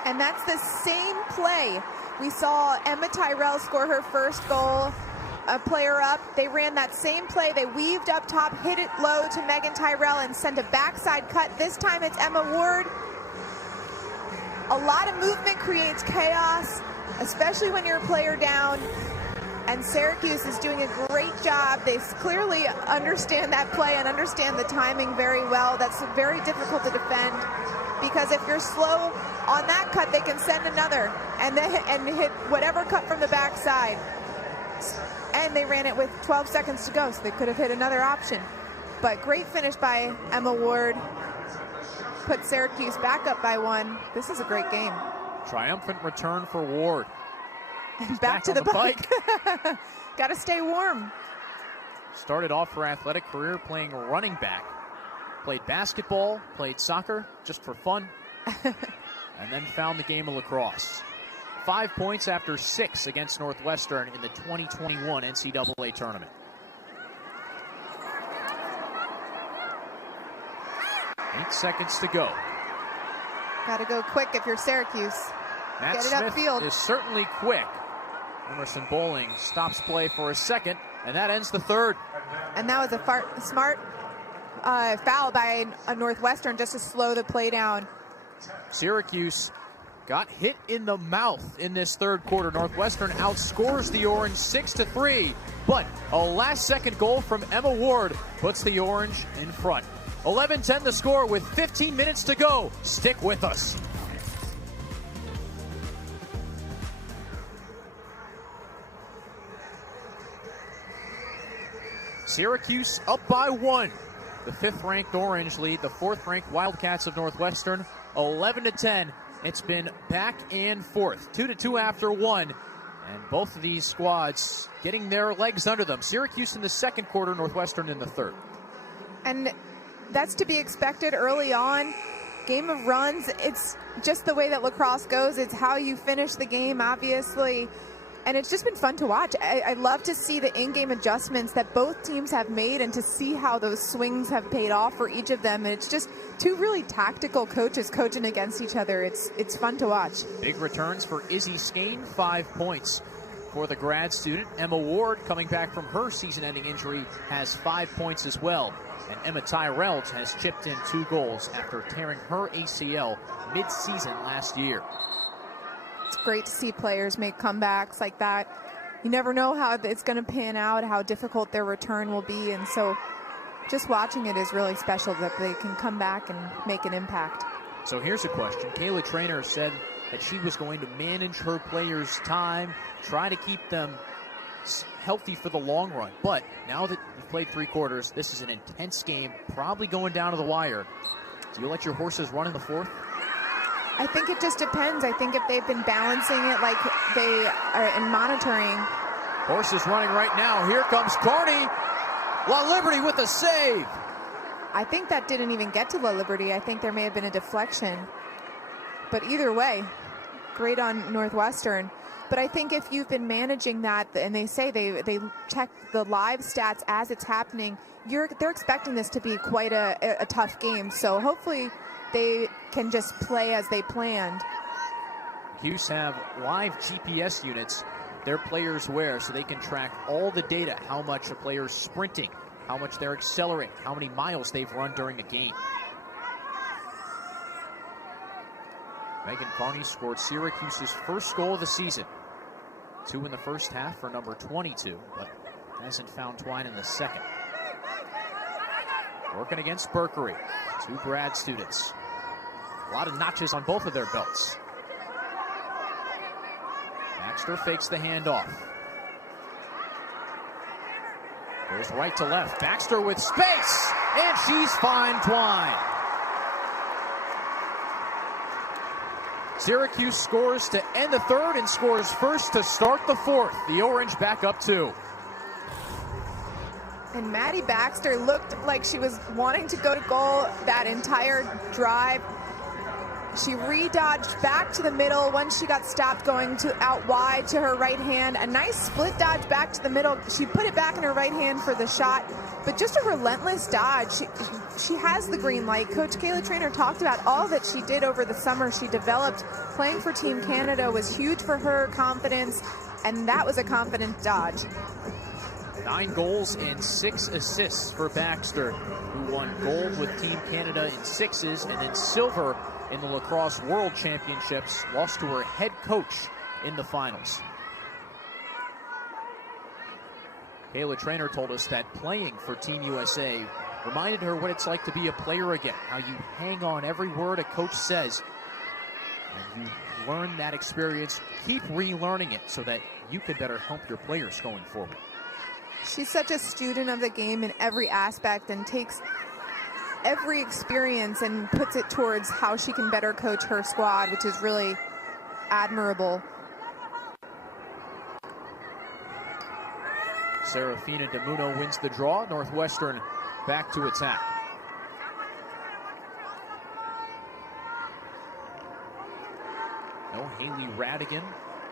And that's the same play. We saw Emma Tyrrell score her first goal, a player up. They ran that same play. They weaved up top, hit it low to Meaghan Tyrrell, and sent a backside cut. This time it's Emma Ward. A lot of movement creates chaos, especially when you're a player down. And Syracuse is doing a great job. They clearly understand that play and understand the timing very well. That's very difficult to defend, because if you're slow on that cut, they can send another and hit whatever cut from the backside. And they ran it with 12 seconds to go, so they could have hit another option. But great finish by Emma Ward. Put Syracuse back up by 1. This is a great game. Triumphant return for Ward. Back to the bike. Got to stay warm. Started off her athletic career playing running back. Played basketball, played soccer just for fun, and then found the game of lacrosse. 5 points after 6 against Northwestern in the 2021 NCAA tournament. Eight seconds to go. Got to go quick if you're Syracuse. Matt Get it Smith upfield. is certainly quick. Emerson Bowling stops play for a second, and that ends the third. And that was a smart foul by a Northwestern just to slow the play down. Syracuse got hit in the mouth in this third quarter. Northwestern outscores the Orange 6-3, but a last-second goal from Emma Ward puts the Orange in front. 11-10 the score with 15 minutes to go. Stick with us. Syracuse up by 1. The 5th-ranked Orange lead the 4th-ranked Wildcats of Northwestern 11-10. It's been back and forth. 2-2 after 1. And both of these squads getting their legs under them. Syracuse in the second quarter, Northwestern in the third. And that's to be expected early on. Game of runs, it's just the way that lacrosse goes. It's how you finish the game, obviously. And it's just been fun to watch. I love to see the in-game adjustments that both teams have made and to see how those swings have paid off for each of them. And it's just two really tactical coaches coaching against each other. It's fun to watch. Big returns for Izzy Skane, 5 points for the grad student. Emma Ward, coming back from her season-ending injury, has 5 points as well. And Meaghan Tyrrell has chipped in 2 goals after tearing her ACL mid-season last year. It's great to see players make comebacks like that. You never know how it's going to pan out, how difficult their return will be. And so just watching it is really special that they can come back and make an impact. So here's a question. Kayla Trainer said that she was going to manage her players' time, try to keep them healthy for the long run. But now that we've played 3 quarters, this is an intense game, probably going down to the wire. Do you let your horses run in the fourth? I think it just depends. I think if they've been balancing it like they are and monitoring. Horses running right now. Here comes Carney. La Liberty with a save. I think that didn't even get to La Liberty. I think there may have been a deflection. But either way, great on Northwestern. But I think if you've been managing that, and they say they check the live stats as it's happening, they're expecting this to be quite a tough game. So hopefully they can just play as they planned. Cuse have live GPS units their players wear so they can track all the data, how much a player's sprinting, how much they're accelerating, how many miles they've run during a game. Meaghan Carney scored Syracuse's first goal of the season. 2 in the first half for number 22, but hasn't found twine in the second. Working against Berkery, 2 grad students. A lot of notches on both of their belts. Baxter fakes the handoff. Goes right to left. Baxter with space, and she's fine twine. Syracuse scores to end the third and scores first to start the fourth. The Orange back up 2. And Maddie Baxter looked like she was wanting to go to goal that entire drive. She re-dodged back to the middle once she got stopped going out wide to her right hand. A nice split dodge back to the middle. She put it back in her right hand for the shot, but just a relentless dodge. She has the green light. Coach Kayla Trainer talked about all that she did over the summer. She developed. Playing for Team Canada was huge for her confidence, and that was a confident dodge. 9 goals and 6 assists for Baxter, who won gold with Team Canada in 6s and then silver in the Lacrosse World Championships, lost to her head coach in the finals. Kayla Trainer told us that playing for Team USA reminded her what it's like to be a player again, how you hang on every word a coach says, and you learn that experience, keep relearning it so that you can better help your players going forward. She's such a student of the game in every aspect and takes every experience and puts it towards how she can better coach her squad, which is really admirable. Serafina DeMuno wins the draw. Northwestern back to attack. No Haley Radigan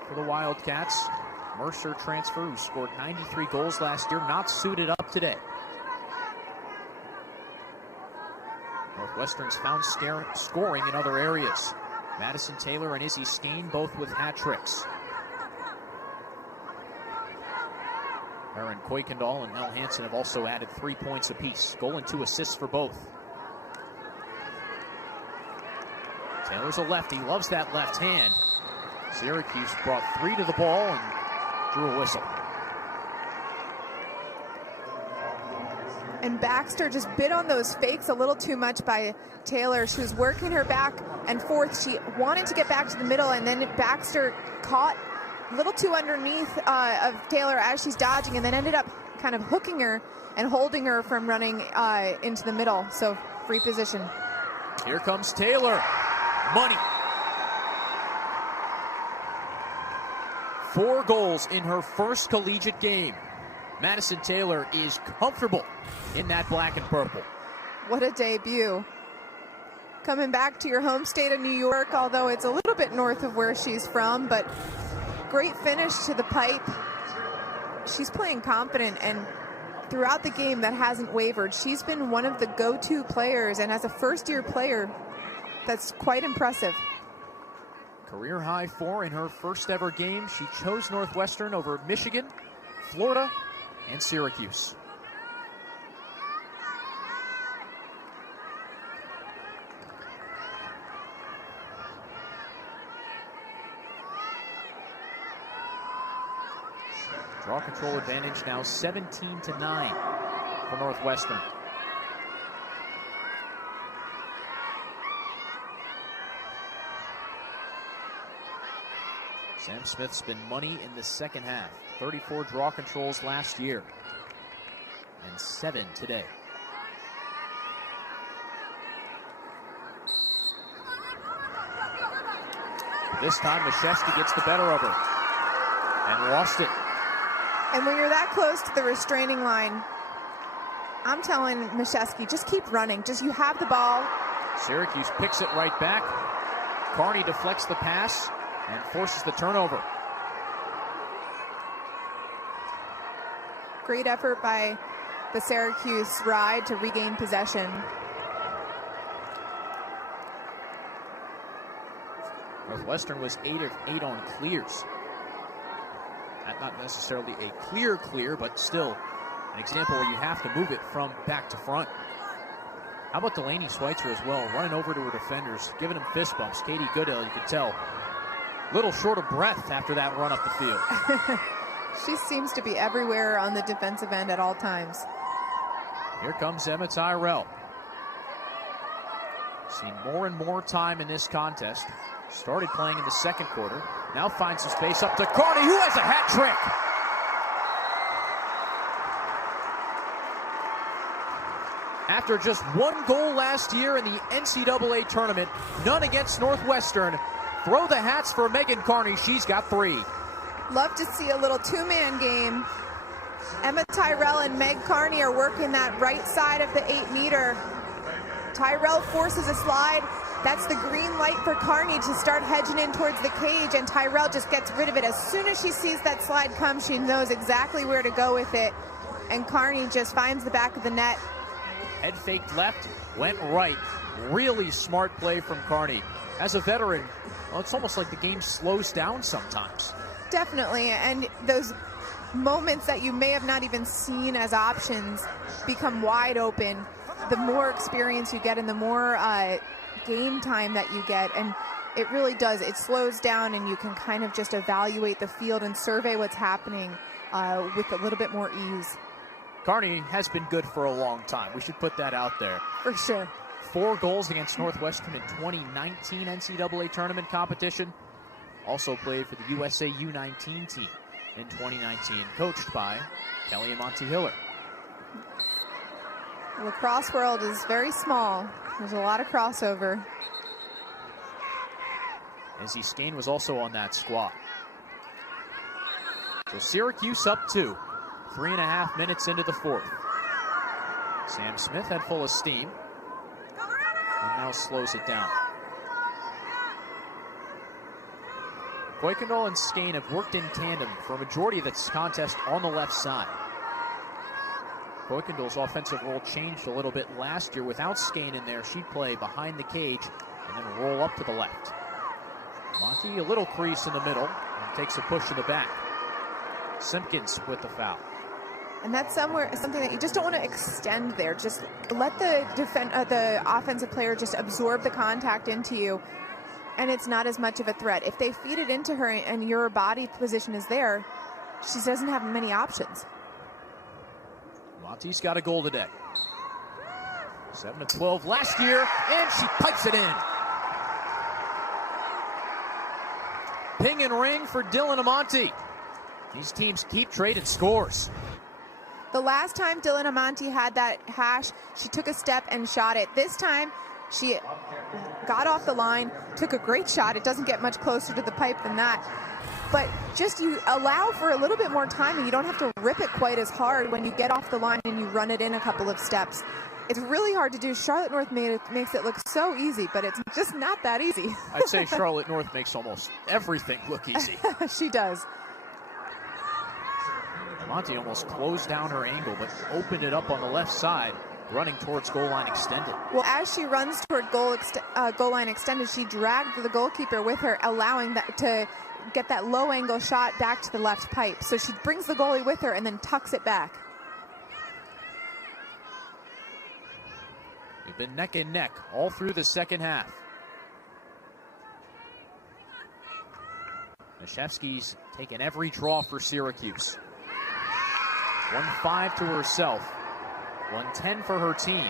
for the Wildcats. Mercer transfer, who scored 93 goals last year, not suited up today. Northwestern's found scoring in other areas. Madison Taylor and Izzy Skane both with hat tricks. Erin Kuykendall and Mel Hansen have also added 3 points apiece. Goal and 2 assists for both. Taylor's a lefty, loves that left hand. Syracuse brought 3 to the ball and drew a whistle. And Baxter just bit on those fakes a little too much by Taylor. She was working her back and forth. She wanted to get back to the middle, and then Baxter caught a little too underneath of Taylor as she's dodging, and then ended up kind of hooking her and holding her from running into the middle. So free position. Here comes Taylor. Money. 4 goals in her first collegiate game. Madison Taylor is comfortable in that black and purple. What a debut. Coming back to your home state of New York, although it's a little bit north of where she's from, but great finish to the pipe. She's playing confident, and throughout the game that hasn't wavered. She's been one of the go-to players, and as a first-year player, that's quite impressive. Career high 4 in her first ever game. She chose Northwestern over Michigan, Florida, and Syracuse. Draw control advantage now 17-9 for Northwestern. Sam Smith's been money in the second half. 34 draw controls last year and 7 today. This time Mashesky gets the better of her and lost it. And when you're that close to the restraining line, I'm telling Mashesky, just keep running. Just, you have the ball. Syracuse picks it right back. Carney deflects the pass and forces the turnover. Great effort by the Syracuse ride to regain possession. Northwestern was 8 of 8 on clears. Not necessarily a clear, but still an example where you have to move it from back to front. How about Delaney Sweitzer as well, running over to her defenders, giving them fist bumps. Katie Goodell, you could tell, little short of breath after that run up the field. She seems to be everywhere on the defensive end at all times. Here comes Meaghan Tyrrell. Seen more and more time in this contest. Started playing in the second quarter. Now finds some space up to Carney, who has a hat trick. After just 1 goal last year in the NCAA tournament, none against Northwestern. Throw the hats for Meaghan Carney. She's got 3. Love to see a little two-man game. Meaghan Tyrrell and Meg Carney are working that right side of the 8-meter. Tyrrell forces a slide. That's the green light for Carney to start hedging in towards the cage, and Tyrrell just gets rid of it. As soon as she sees that slide come, she knows exactly where to go with it, and Carney just finds the back of the net. Head faked left, went right. Really smart play from Carney. As a veteran, well, it's almost like the game slows down sometimes. Definitely, and those moments that you may have not even seen as options become wide open. The more experience you get and the more game time that you get, and it really does. It slows down, and you can kind of just evaluate the field and survey what's happening with a little bit more ease. Carney has been good for a long time. We should put that out there. For sure. 4 goals against Northwestern in 2019 NCAA tournament competition. Also played for the USA U19 team in 2019, coached by Kelly Monty-Hiller. The lacrosse world is very small. There's a lot of crossover. Izzy Skane was also on that squad. So Syracuse up 2. 3.5 minutes into the 4th. Sam Smith had full of steam and now slows it down. Kuykendall and Skane have worked in tandem for a majority of this contest on the left side. Kuykendall's offensive role changed a little bit last year. Without Skane in there, she'd play behind the cage and then roll up to the left. Monty, a little crease in the middle, and takes a push to the back. Simpkins with the foul. And that's something that you just don't want to extend there. Just let the offensive player just absorb the contact into you, and it's not as much of a threat. If they feed it into her and your body position is there, she doesn't have many options. Monty's got a goal today. 7-12 last year, and she pipes it in. Ping and ring for Dylan Amonte. These teams keep trading scores. The last time Dylan Amonte had that hash, she took a step and shot it. This time, she got off the line, took a great shot. It doesn't get much closer to the pipe than that. but just you allow for a little bit more time and you don't have to rip it quite as hard when you get off the line and you run it in a couple of steps. It's really hard to do. Charlotte North makes it look so easy, but it's just not that easy. I'd say Charlotte North makes almost everything look easy. She does. Monty almost closed down her angle, but opened it up on the left side, running towards goal line extended. Well, as she runs toward goal line extended, she dragged the goalkeeper with her, allowing that to get that low angle shot back to the left pipe. So she brings the goalie with her and then tucks it back. We've been neck and neck all through the second half. Mashevsky's taken every draw for Syracuse. 1-5 to herself. 1-10 for her team.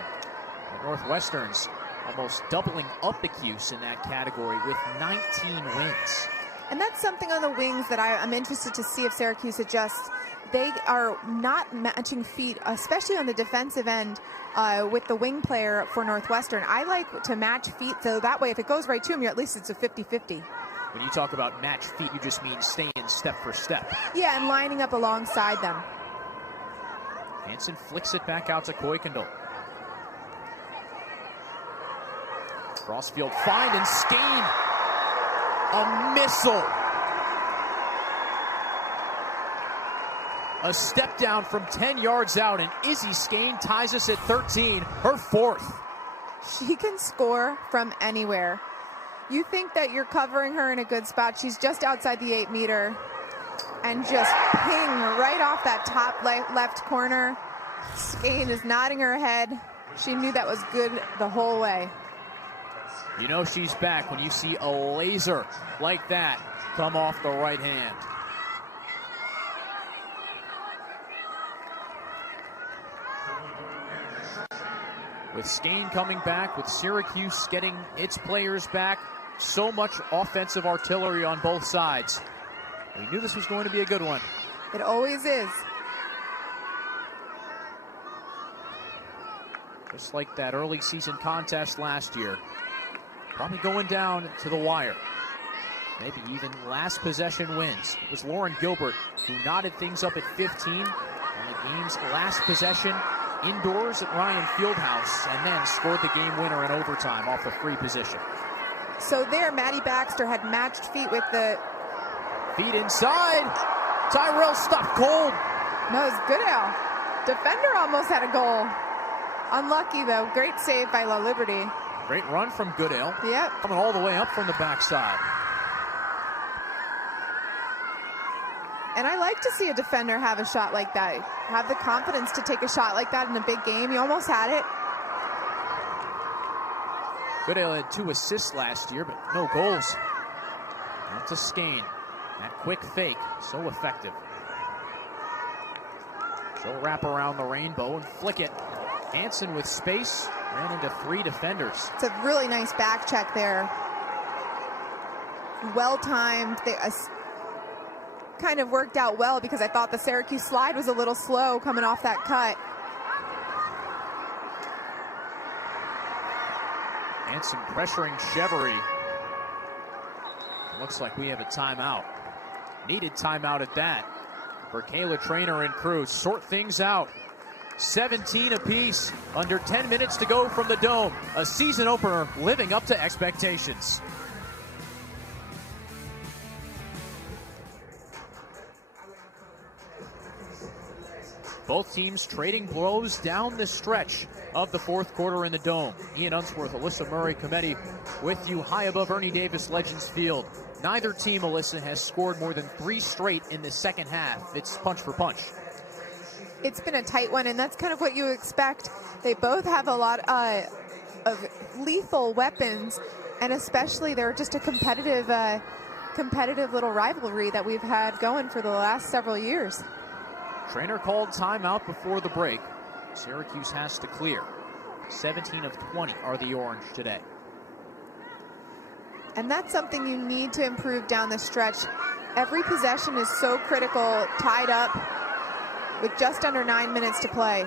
The Northwestern's almost doubling up the Cuse in that category with 19 wins. And that's something on the wings that I'm interested to see if Syracuse adjusts. They are not matching feet, especially on the defensive end with the wing player for Northwestern. I like to match feet, so that way if it goes right to him, at least it's a 50-50. When you talk about match feet, you just mean staying step for step. Yeah, and lining up alongside them. Hansen flicks it back out to Kuykendall. Crossfield find and Skane. A missile. A step down from 10 yards out, and Izzy Skane ties us at 13, her fourth. She can score from anywhere. You think that you're covering her in a good spot. She's just outside the 8-meter and just ping right off that top left corner. Skane is nodding her head. She knew that was good the whole way. You know she's back when you see a laser like that come off the right hand. With Skane coming back, with Syracuse getting its players back, so much offensive artillery on both sides. We knew this was going to be a good one. It always is. Just like that early season contest last year. Probably going down to the wire. Maybe even last possession wins. It was Lauren Gilbert who knotted things up at 15 on the game's last possession indoors at Ryan Fieldhouse, and then scored the game winner in overtime off a free position. So there, Maddie Baxter had matched feet with the... Feet inside. Tyrrell stopped cold. No, it's Goodale. Defender almost had a goal. Unlucky, though. Great save by La Liberty. Great run from Goodale. Yep. Coming all the way up from the backside. And I like to see a defender have a shot like that. Have the confidence to take a shot like that in a big game. He almost had it. Goodale had 2 assists last year, but no goals. That's a Skane. That quick fake, so effective. She'll wrap around the rainbow and flick it. Hansen with space, ran into 3 defenders. It's a really nice back check there. Well timed. They kind of worked out well because I thought the Syracuse slide was a little slow coming off that cut. Hansen pressuring Chevery. Looks like we have a timeout. Needed timeout at that for Kayla Trainer and crew. Sort things out. 17 apiece, under 10 minutes to go from the Dome. A season opener living up to expectations. Both teams trading blows down the stretch of the fourth quarter in the Dome. Ian Unsworth, Alyssa Murray-Cometti with you high above Ernie Davis Legends Field. Neither team, Alyssa, has scored more than 3 straight in the second half. It's punch for punch. It's been a tight one, and that's kind of what you expect. They both have a lot of lethal weapons, and especially they're just a competitive little rivalry that we've had going for the last several years. Trainer called timeout before the break. Syracuse has to clear. 17 of 20 are the Orange today. And that's something you need to improve down the stretch. Every possession is so critical, tied up with just under 9 minutes to play.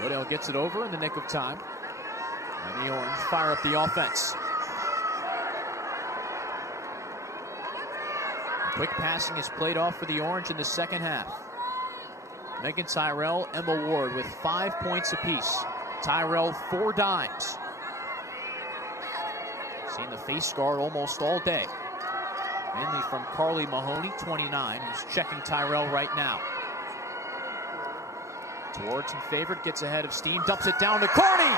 Goodale gets it over in the nick of time. And the Orange fire up the offense. Quick passing is played off for the Orange in the second half. Meaghan Tyrrell, Emma Ward with 5 points apiece. Tyrrell 4 dimes. Seen the face guard almost all day. Mainly from Carly Mahoney, 29, who's checking Tyrrell right now. Towards and favored, gets ahead of Steen, dumps it down to Carney.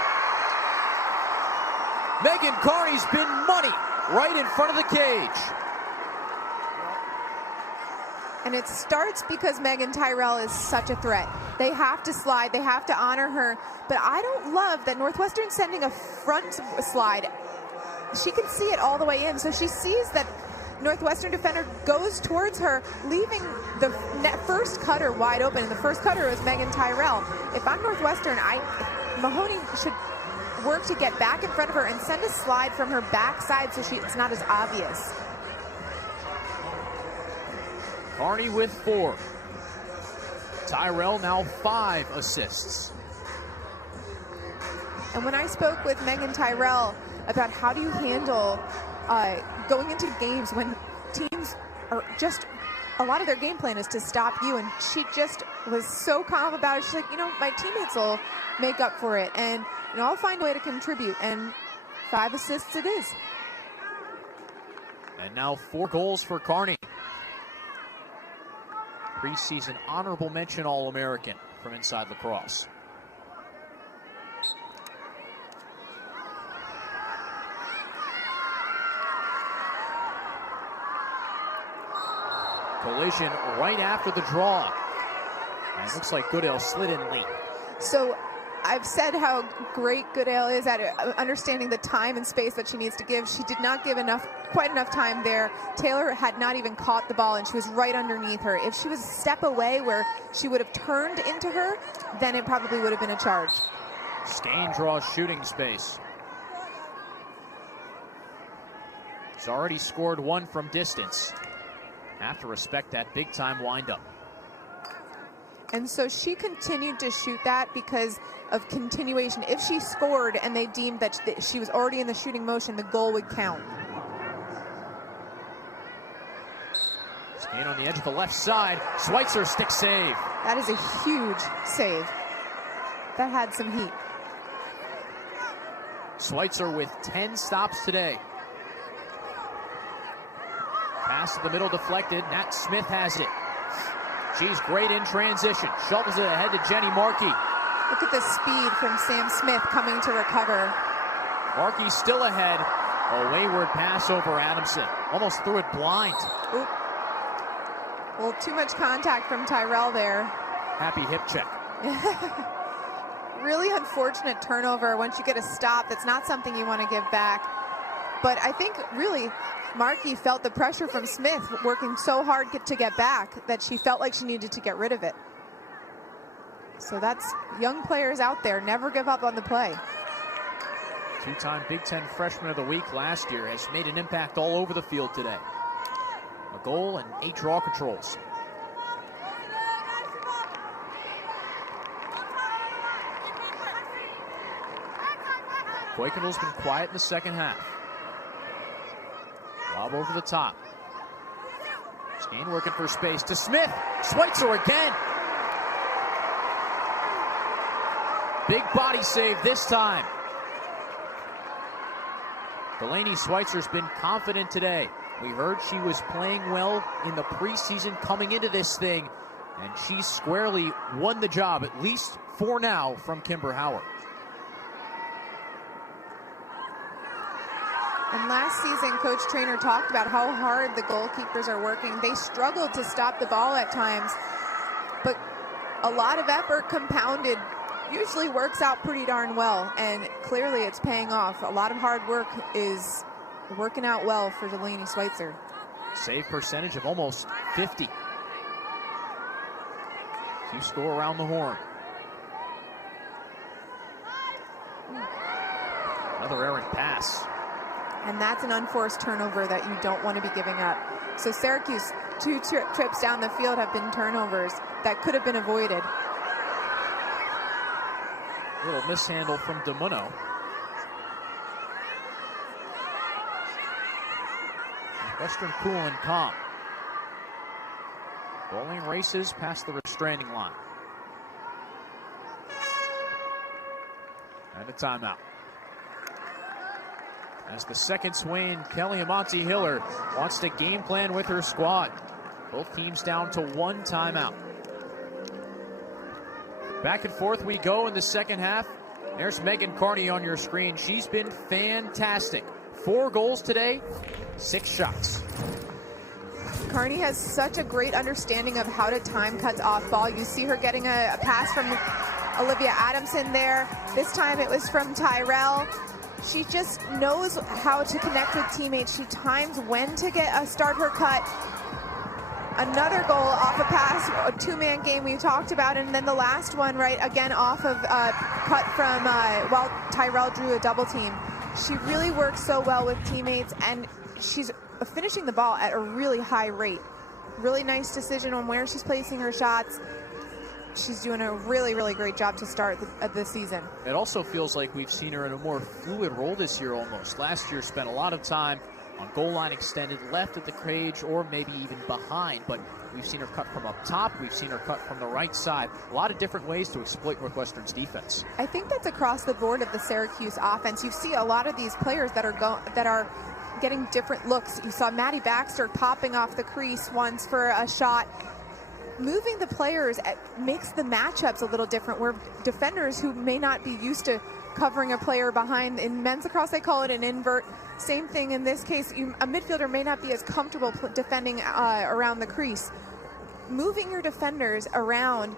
Meaghan Carney's been money right in front of the cage. And it starts because Meaghan Tyrrell is such a threat. They have to slide, they have to honor her. But I don't love that Northwestern's sending a front slide. She can see it all the way in, so she sees that Northwestern defender goes towards her, leaving the first cutter wide open, and the first cutter was Meaghan Tyrrell. If I'm Northwestern, Mahoney should work to get back in front of her and send a slide from her backside so it's not as obvious. Carney with 4. Tyrrell now 5 assists. And when I spoke with Meaghan Tyrrell about how do you handle going into games when teams are just, a lot of their game plan is to stop you, and she just was so calm about it. She's like, my teammates will make up for it, and I'll find a way to contribute, and 5 assists it is. And now 4 goals for Carney. Preseason honorable mention All-American from inside Lacrosse. Collision right after the draw. And it looks like Goodale slid in late. So I've said how great Goodale is at understanding the time and space that she needs to give. She did not give quite enough time there. Taylor had not even caught the ball, and she was right underneath her. If she was a step away where she would have turned into her, then it probably would have been a charge. Skane draws shooting space. He's already scored 1 from distance. Have to respect that big-time windup. And so she continued to shoot that because of continuation. If she scored and they deemed that she was already in the shooting motion, the goal would count. Skane on the edge of the left side. Sweitzer stick save. That is a huge save. That had some heat. Sweitzer with 10 stops today. Pass to the middle deflected. Nat Smith has it. She's great in transition. Shovels it ahead to Jenny Markey. Look at the speed from Sam Smith coming to recover. Markey still ahead. A wayward pass over Adamson. Almost threw it blind. Oop. Well, too much contact from Tyrrell there. Happy hip check. Really unfortunate turnover. Once you get a stop, that's not something you want to give back. But I think really Markey felt the pressure from Smith working so hard to get back that she felt like she needed to get rid of it. So that's young players out there. Never give up on the play. 2-time Big Ten Freshman of the Week last year has made an impact all over the field today. A goal and 8 draw controls. Kuykendall's been quiet in the second half. Lob over the top. Skane working for space to Smith. Sweitzer again. Big body save this time. Delaney Sweitzer's been confident today. We heard she was playing well in the preseason coming into this thing, and she squarely won the job, at least for now, from Kimber Howard. And last season, Coach Trainer talked about how hard the goalkeepers are working. They struggled to stop the ball at times, but a lot of effort compounded usually works out pretty darn well, and clearly it's paying off. A lot of hard work is working out well for Delaney Sweitzer. Save percentage of almost 50. Few score around the horn. Another errant pass. And that's an unforced turnover that you don't want to be giving up. So Syracuse, 2 trips down the field have been turnovers that could have been avoided. A little mishandle from DeMuno. Western cool and calm. Bowling races past the restraining line. And a timeout. As the second swing, Kelly Amonte-Hiller wants to game plan with her squad. Both teams down to one timeout. Back and forth we go in the second half. There's Meaghan Carney on your screen. She's been fantastic. 4 goals today, 6 shots. Carney has such a great understanding of how to time cuts off ball. You see her getting a pass from Olivia Adamson there. This time it was from Tyrrell. She just knows how to connect with teammates. She times when to start her cut. Another goal off a pass, a 2-man game we talked about, and then the last one, right, again off of cut from while Tyrrell drew a double team. She really works so well with teammates, and she's finishing the ball at a really high rate. Really nice decision on where she's placing her shots. She's doing a really, really great job to start the season. It also feels like we've seen her in a more fluid role this year almost. Last year spent a lot of time on goal line extended, left at the cage, or maybe even behind. But we've seen her cut from up top. We've seen her cut from the right side. A lot of different ways to exploit Northwestern's defense. I think that's across the board of the Syracuse offense. You see a lot of these players that are getting different looks. You saw Maddie Baxter popping off the crease once for a shot. Moving the players makes the matchups a little different, where defenders who may not be used to covering a player behind, in men's lacrosse they call it an invert. Same thing in this case, a midfielder may not be as comfortable defending around the crease. Moving your defenders around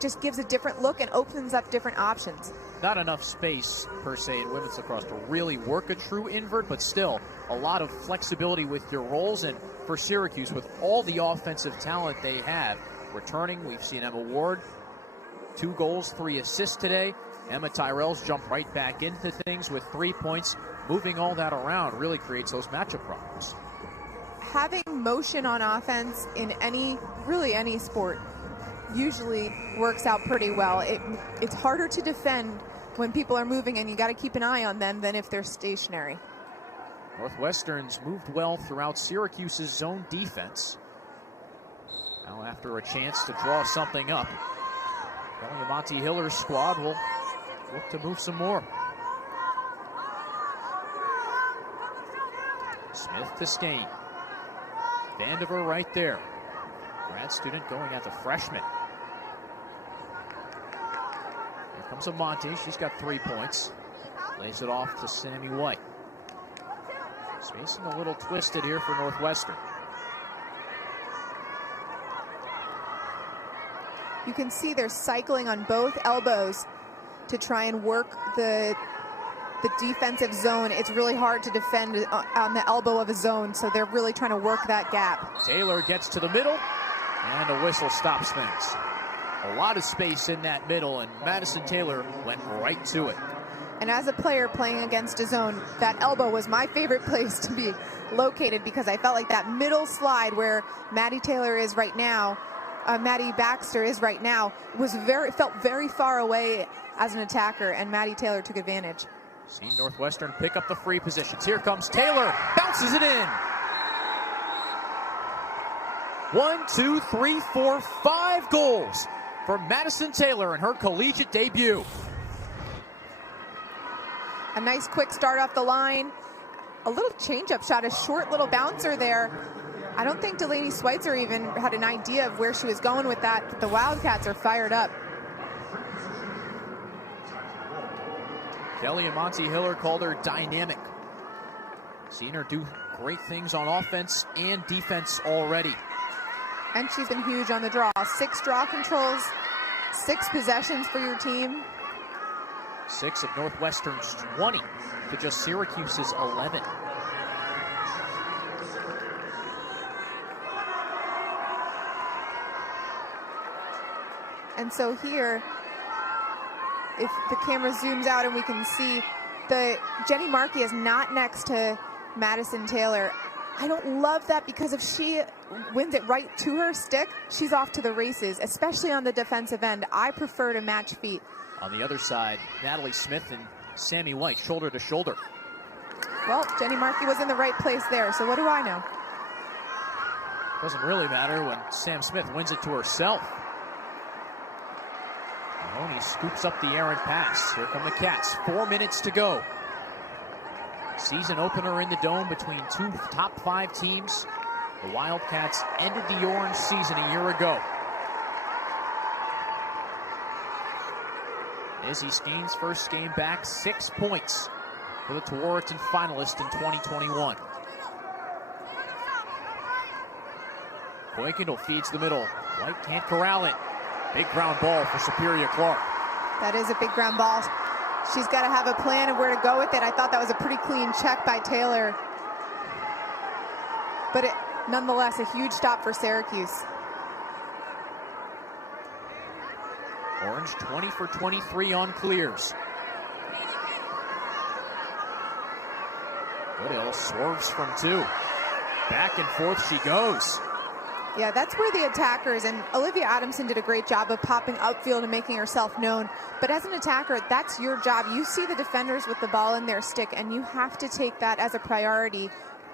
just gives a different look and opens up different options. Not enough space, per se, in women's lacrosse to really work a true invert, but still a lot of flexibility with your roles. And for Syracuse, with all the offensive talent they have, returning, we've seen Emma Ward, 2 goals, 3 assists today. Emma Tyrrell's jumped right back into things with 3 points. Moving all that around really creates those matchup problems. Having motion on offense in any sport usually works out pretty well. It's harder to defend when people are moving, and you got to keep an eye on them than if they're stationary. Northwestern's moved well throughout Syracuse's zone defense. Now after a chance to draw something up, Kelly Amonte-Hiller's squad will look to move some more. Smith to Skane. Vandiver right there. Grad student going at the freshman. Here comes Amonte. She's got 3 points. Lays it off to Sammy White. Spacing a little twisted here for Northwestern. You can see they're cycling on both elbows to try and work the defensive zone. It's really hard to defend on the elbow of a zone, so they're really trying to work that gap. Taylor gets to the middle, and a whistle stops things. A lot of space in that middle, and Madison Taylor went right to it. And as a player playing against a zone, that elbow was my favorite place to be located, because I felt like that middle slide where Maddie Taylor is right now, Maddie Baxter is right now, felt very far away as an attacker, and Maddie Taylor took advantage. Seen Northwestern pick up the free positions. Here comes Taylor, bounces it in. 1, 2, 3, 4, 5 goals for Madison Taylor in her collegiate debut. A nice quick start off the line. A little change-up shot, a short little bouncer there. I don't think Delaney Sweitzer even had an idea of where she was going with that, but the Wildcats are fired up. Kelly Amonte-Hiller called her dynamic. Seen her do great things on offense and defense already. And she's been huge on the draw. 6 draw controls, 6 possessions for your team. 6 of Northwestern's 20 to just Syracuse's 11. And so here, if the camera zooms out and we can see, Jenny Markey is not next to Madison Taylor. I don't love that, because if she wins it right to her stick, she's off to the races, especially on the defensive end. I prefer to match feet. On the other side, Natalie Smith and Sammy White, shoulder to shoulder. Well, Jenny Markey was in the right place there, so what do I know? Doesn't really matter when Sam Smith wins it to herself. Mahoney scoops up the errant pass. Here come the Cats. 4 minutes to go. Season opener in the Dome between two top 5 teams. The Wildcats ended the Orange season a year ago. Izzy Skeen's first game back, 6 points for the Tewaaraton finalist in 2021. Boykindle feeds the middle. White can't corral it. Big ground ball for Superior Clark. That is a big ground ball. She's got to have a plan of where to go with it. I thought that was a pretty clean check by Taylor. But nonetheless, a huge stop for Syracuse. Orange 20 for 23 on clears. Goodell swerves from 2. Back and forth she goes. Yeah, that's where the attackers, and Olivia Adamson did a great job of popping upfield and making herself known. But as an attacker, that's your job. You see the defenders with the ball in their stick, and you have to take that as a priority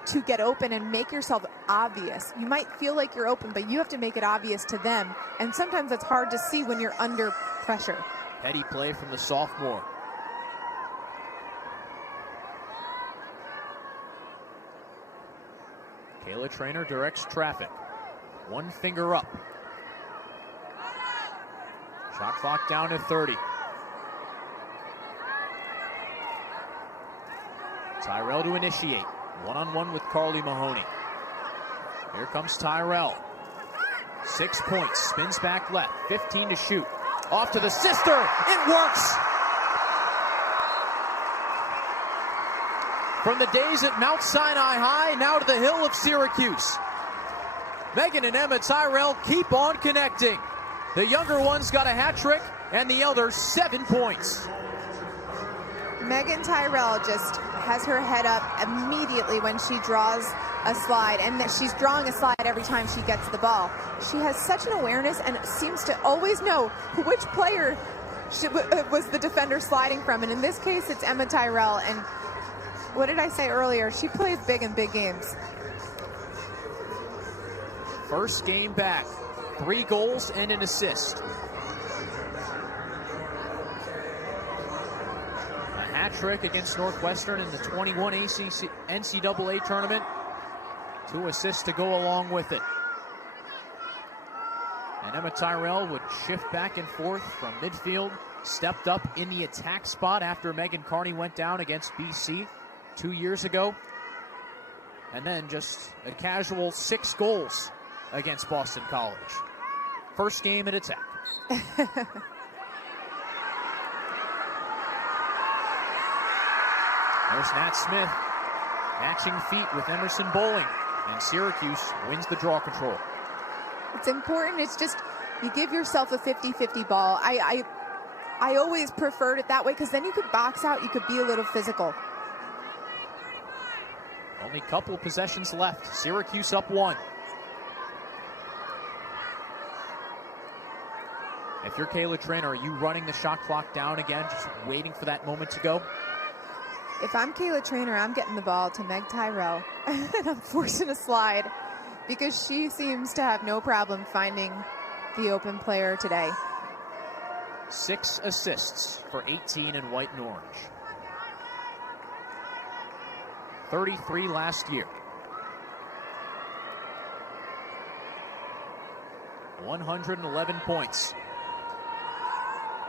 to get open and make yourself obvious. You might feel like you're open, but you have to make it obvious to them. And sometimes that's hard to see when you're under pressure. Heady play from the sophomore. Kayla Trainer directs traffic. 1 finger up. Shot clock down to 30. Tyrrell to initiate. One-on-one with Carly Mahoney. Here comes Tyrrell. 6 points. Spins back left. 15 to shoot. Off to the sister. It works. From the days at Mount Sinai High, now to the hill of Syracuse. Meaghan and Emma Tyrrell keep on connecting. The younger one's got a hat trick, and the elder 7 points. Meaghan Tyrrell just has her head up immediately when she draws a slide, and that she's drawing a slide every time she gets the ball. She has such an awareness and seems to always know which player was the defender sliding from, and in this case it's Emma Tyrrell. And what did I say earlier? She plays big in big games. First game back, 3 goals and an assist. A hat trick against Northwestern in the 21 ACC NCAA tournament. 2 assists to go along with it. And Emma Tyrrell would shift back and forth from midfield, stepped up in the attack spot after Meaghan Carney went down against BC 2 years ago. And then just a casual 6 goals against Boston College. First game at attack. There's Nat Smith matching feet with Emerson Bowling, and Syracuse wins the draw control. It's important. It's just you give yourself a 50-50 ball. I always preferred it that way because then you could box out, you could be a little physical. Only a couple possessions left. Syracuse up 1. If you're Kayla Trainer, are you running the shot clock down again, just waiting for that moment to go? If I'm Kayla Trainer, I'm getting the ball to Meg Tyrrell, and I'm forcing a slide because she seems to have no problem finding the open player today. 6 assists for 18 in white and orange. 33 last year. 111 points.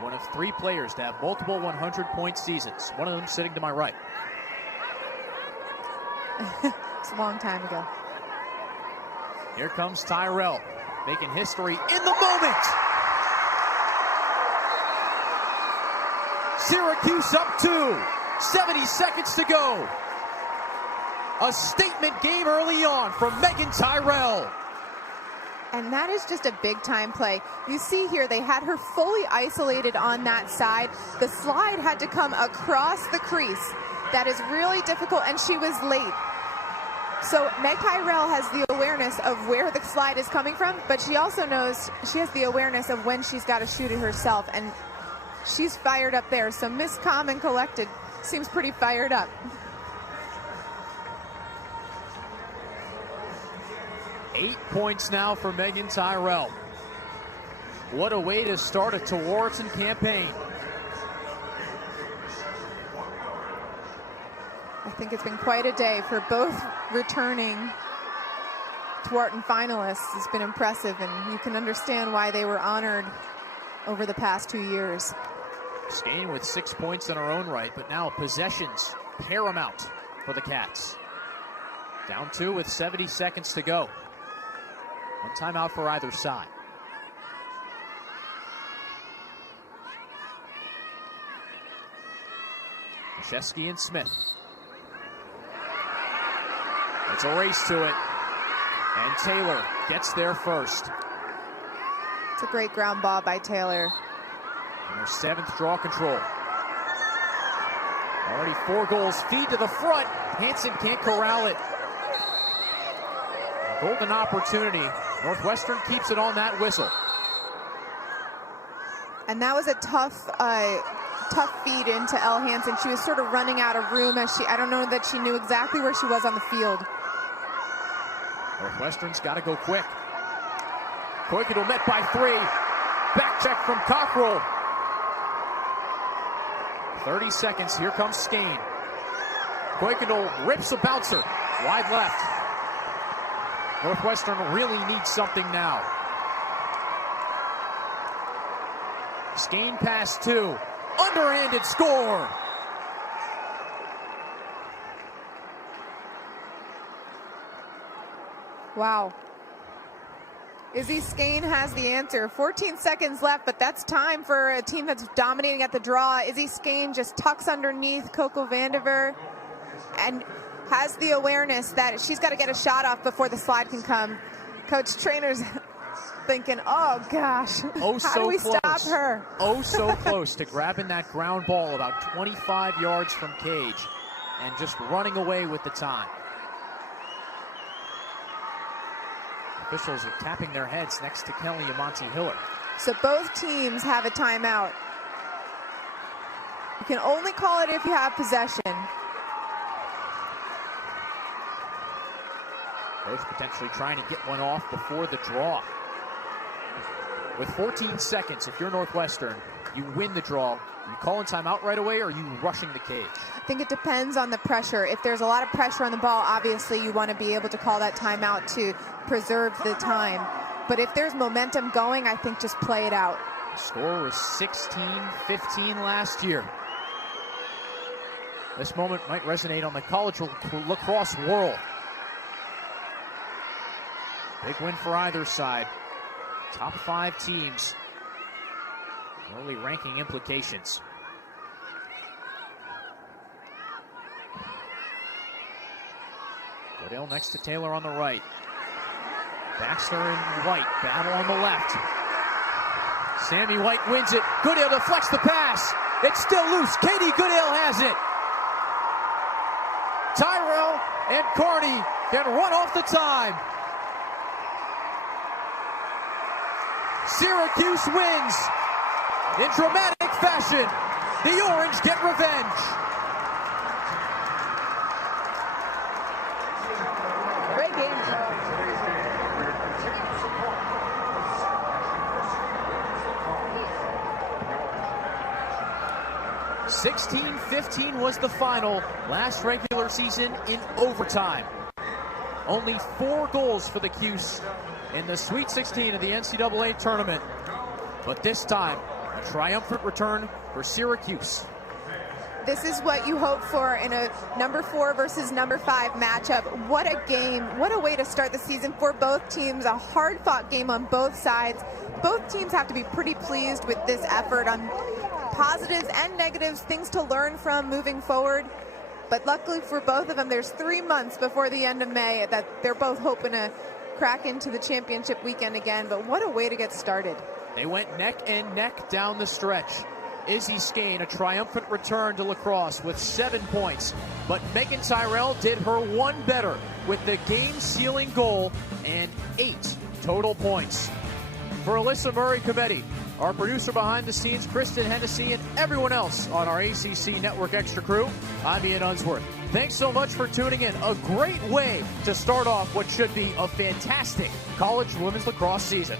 One of 3 players to have multiple 100-point seasons. One of them sitting to my right. It's a long time ago. Here comes Tyrrell, making history in the moment. Syracuse up 2. 70 seconds to go. A statement game early on from Meaghan Tyrrell. And that is just a big-time play. You see here, they had her fully isolated on that side. The slide had to come across the crease. That is really difficult, and she was late. So Meg Tyrrell has the awareness of where the slide is coming from, but she also knows she has the awareness of when she's got to shoot it herself, and she's fired up there. So Miss Calm and Collected seems pretty fired up. 8 points now for Meaghan Tyrrell. What a way to start a Tewaaraton campaign. I think it's been quite a day for both returning Tewaaraton finalists. It's been impressive, and you can understand why they were honored over the past 2 years. Skane with 6 points in her own right, but now possessions paramount for the Cats. Down 2 with 70 seconds to go. One timeout for either side. Krzyzewski and Smith. It's a race to it. And Taylor gets there first. It's a great ground ball by Taylor. And her 7th draw control. Already 4 goals. Feed to the front. Hansen can't corral it. Golden opportunity. Northwestern keeps it on that whistle. And that was a tough feed into Elle Hansen. She was sort of running out of room as I don't know that she knew exactly where she was on the field. Northwestern's got to go quick. Koikito met by 3. Back check from Cockrell. 30 seconds. Here comes Skane. Koikito rips a bouncer. Wide left. Northwestern really needs something now. Skane pass 2. Underhanded score. Wow. Izzy Skane has the answer. 14 seconds left, but that's time for a team that's dominating at the draw. Izzy Skane just tucks underneath Coco Vandiver and has the awareness that she's got to get a shot off before the slide can come. Coach Trainer's thinking, oh gosh, how do we stop her? Oh, so close to grabbing that ground ball about 25 yards from cage and just running away with the time. Officials are tapping their heads next to Kelly and Monty Hiller. So both teams have a timeout. You can only call it if you have possession. Both potentially trying to get one off before the draw. With 14 seconds, if you're Northwestern, you win the draw. Are you calling timeout right away, or are you rushing the cage? I think it depends on the pressure. If there's a lot of pressure on the ball, obviously you want to be able to call that timeout to preserve the time. But if there's momentum going, I think just play it out. The score was 16-15 last year. This moment might resonate on the college lacrosse world. Big win for either side. Top 5 teams. Early ranking implications. Goodell next to Taylor on the right. Baxter and White battle on the left. Sammy White wins it. Goodell deflects the pass. It's still loose. Katie Goodell has it. Tyrrell and Carney can run off the time. Syracuse wins in dramatic fashion. The Orange get revenge. Great game. 16-15 was the final. Last regular season in overtime. Only 4 goals for the Cuse in the Sweet 16 of the NCAA tournament. But this time, a triumphant return for Syracuse. This is what you hope for in a number 4 versus number 5 matchup. What a game. What a way to start the season for both teams. A hard-fought game on both sides. Both teams have to be pretty pleased with this effort on positives and negatives, things to learn from moving forward. But luckily for both of them, there's 3 months before the end of May that they're both hoping to crack into the championship weekend again. But what a way to get started. They went neck and neck down the stretch. Izzy Skane, a triumphant return to lacrosse with 7 points. But Meaghan Tyrrell did her one better with the game-sealing goal and 8 total points. For Alyssa Murray-Cometti, Our producer behind the scenes, Kristen Hennessy, and everyone else on our ACC Network Extra crew, I'm Ian Unsworth. Thanks so much for tuning in. A great way to start off what should be a fantastic college women's lacrosse season.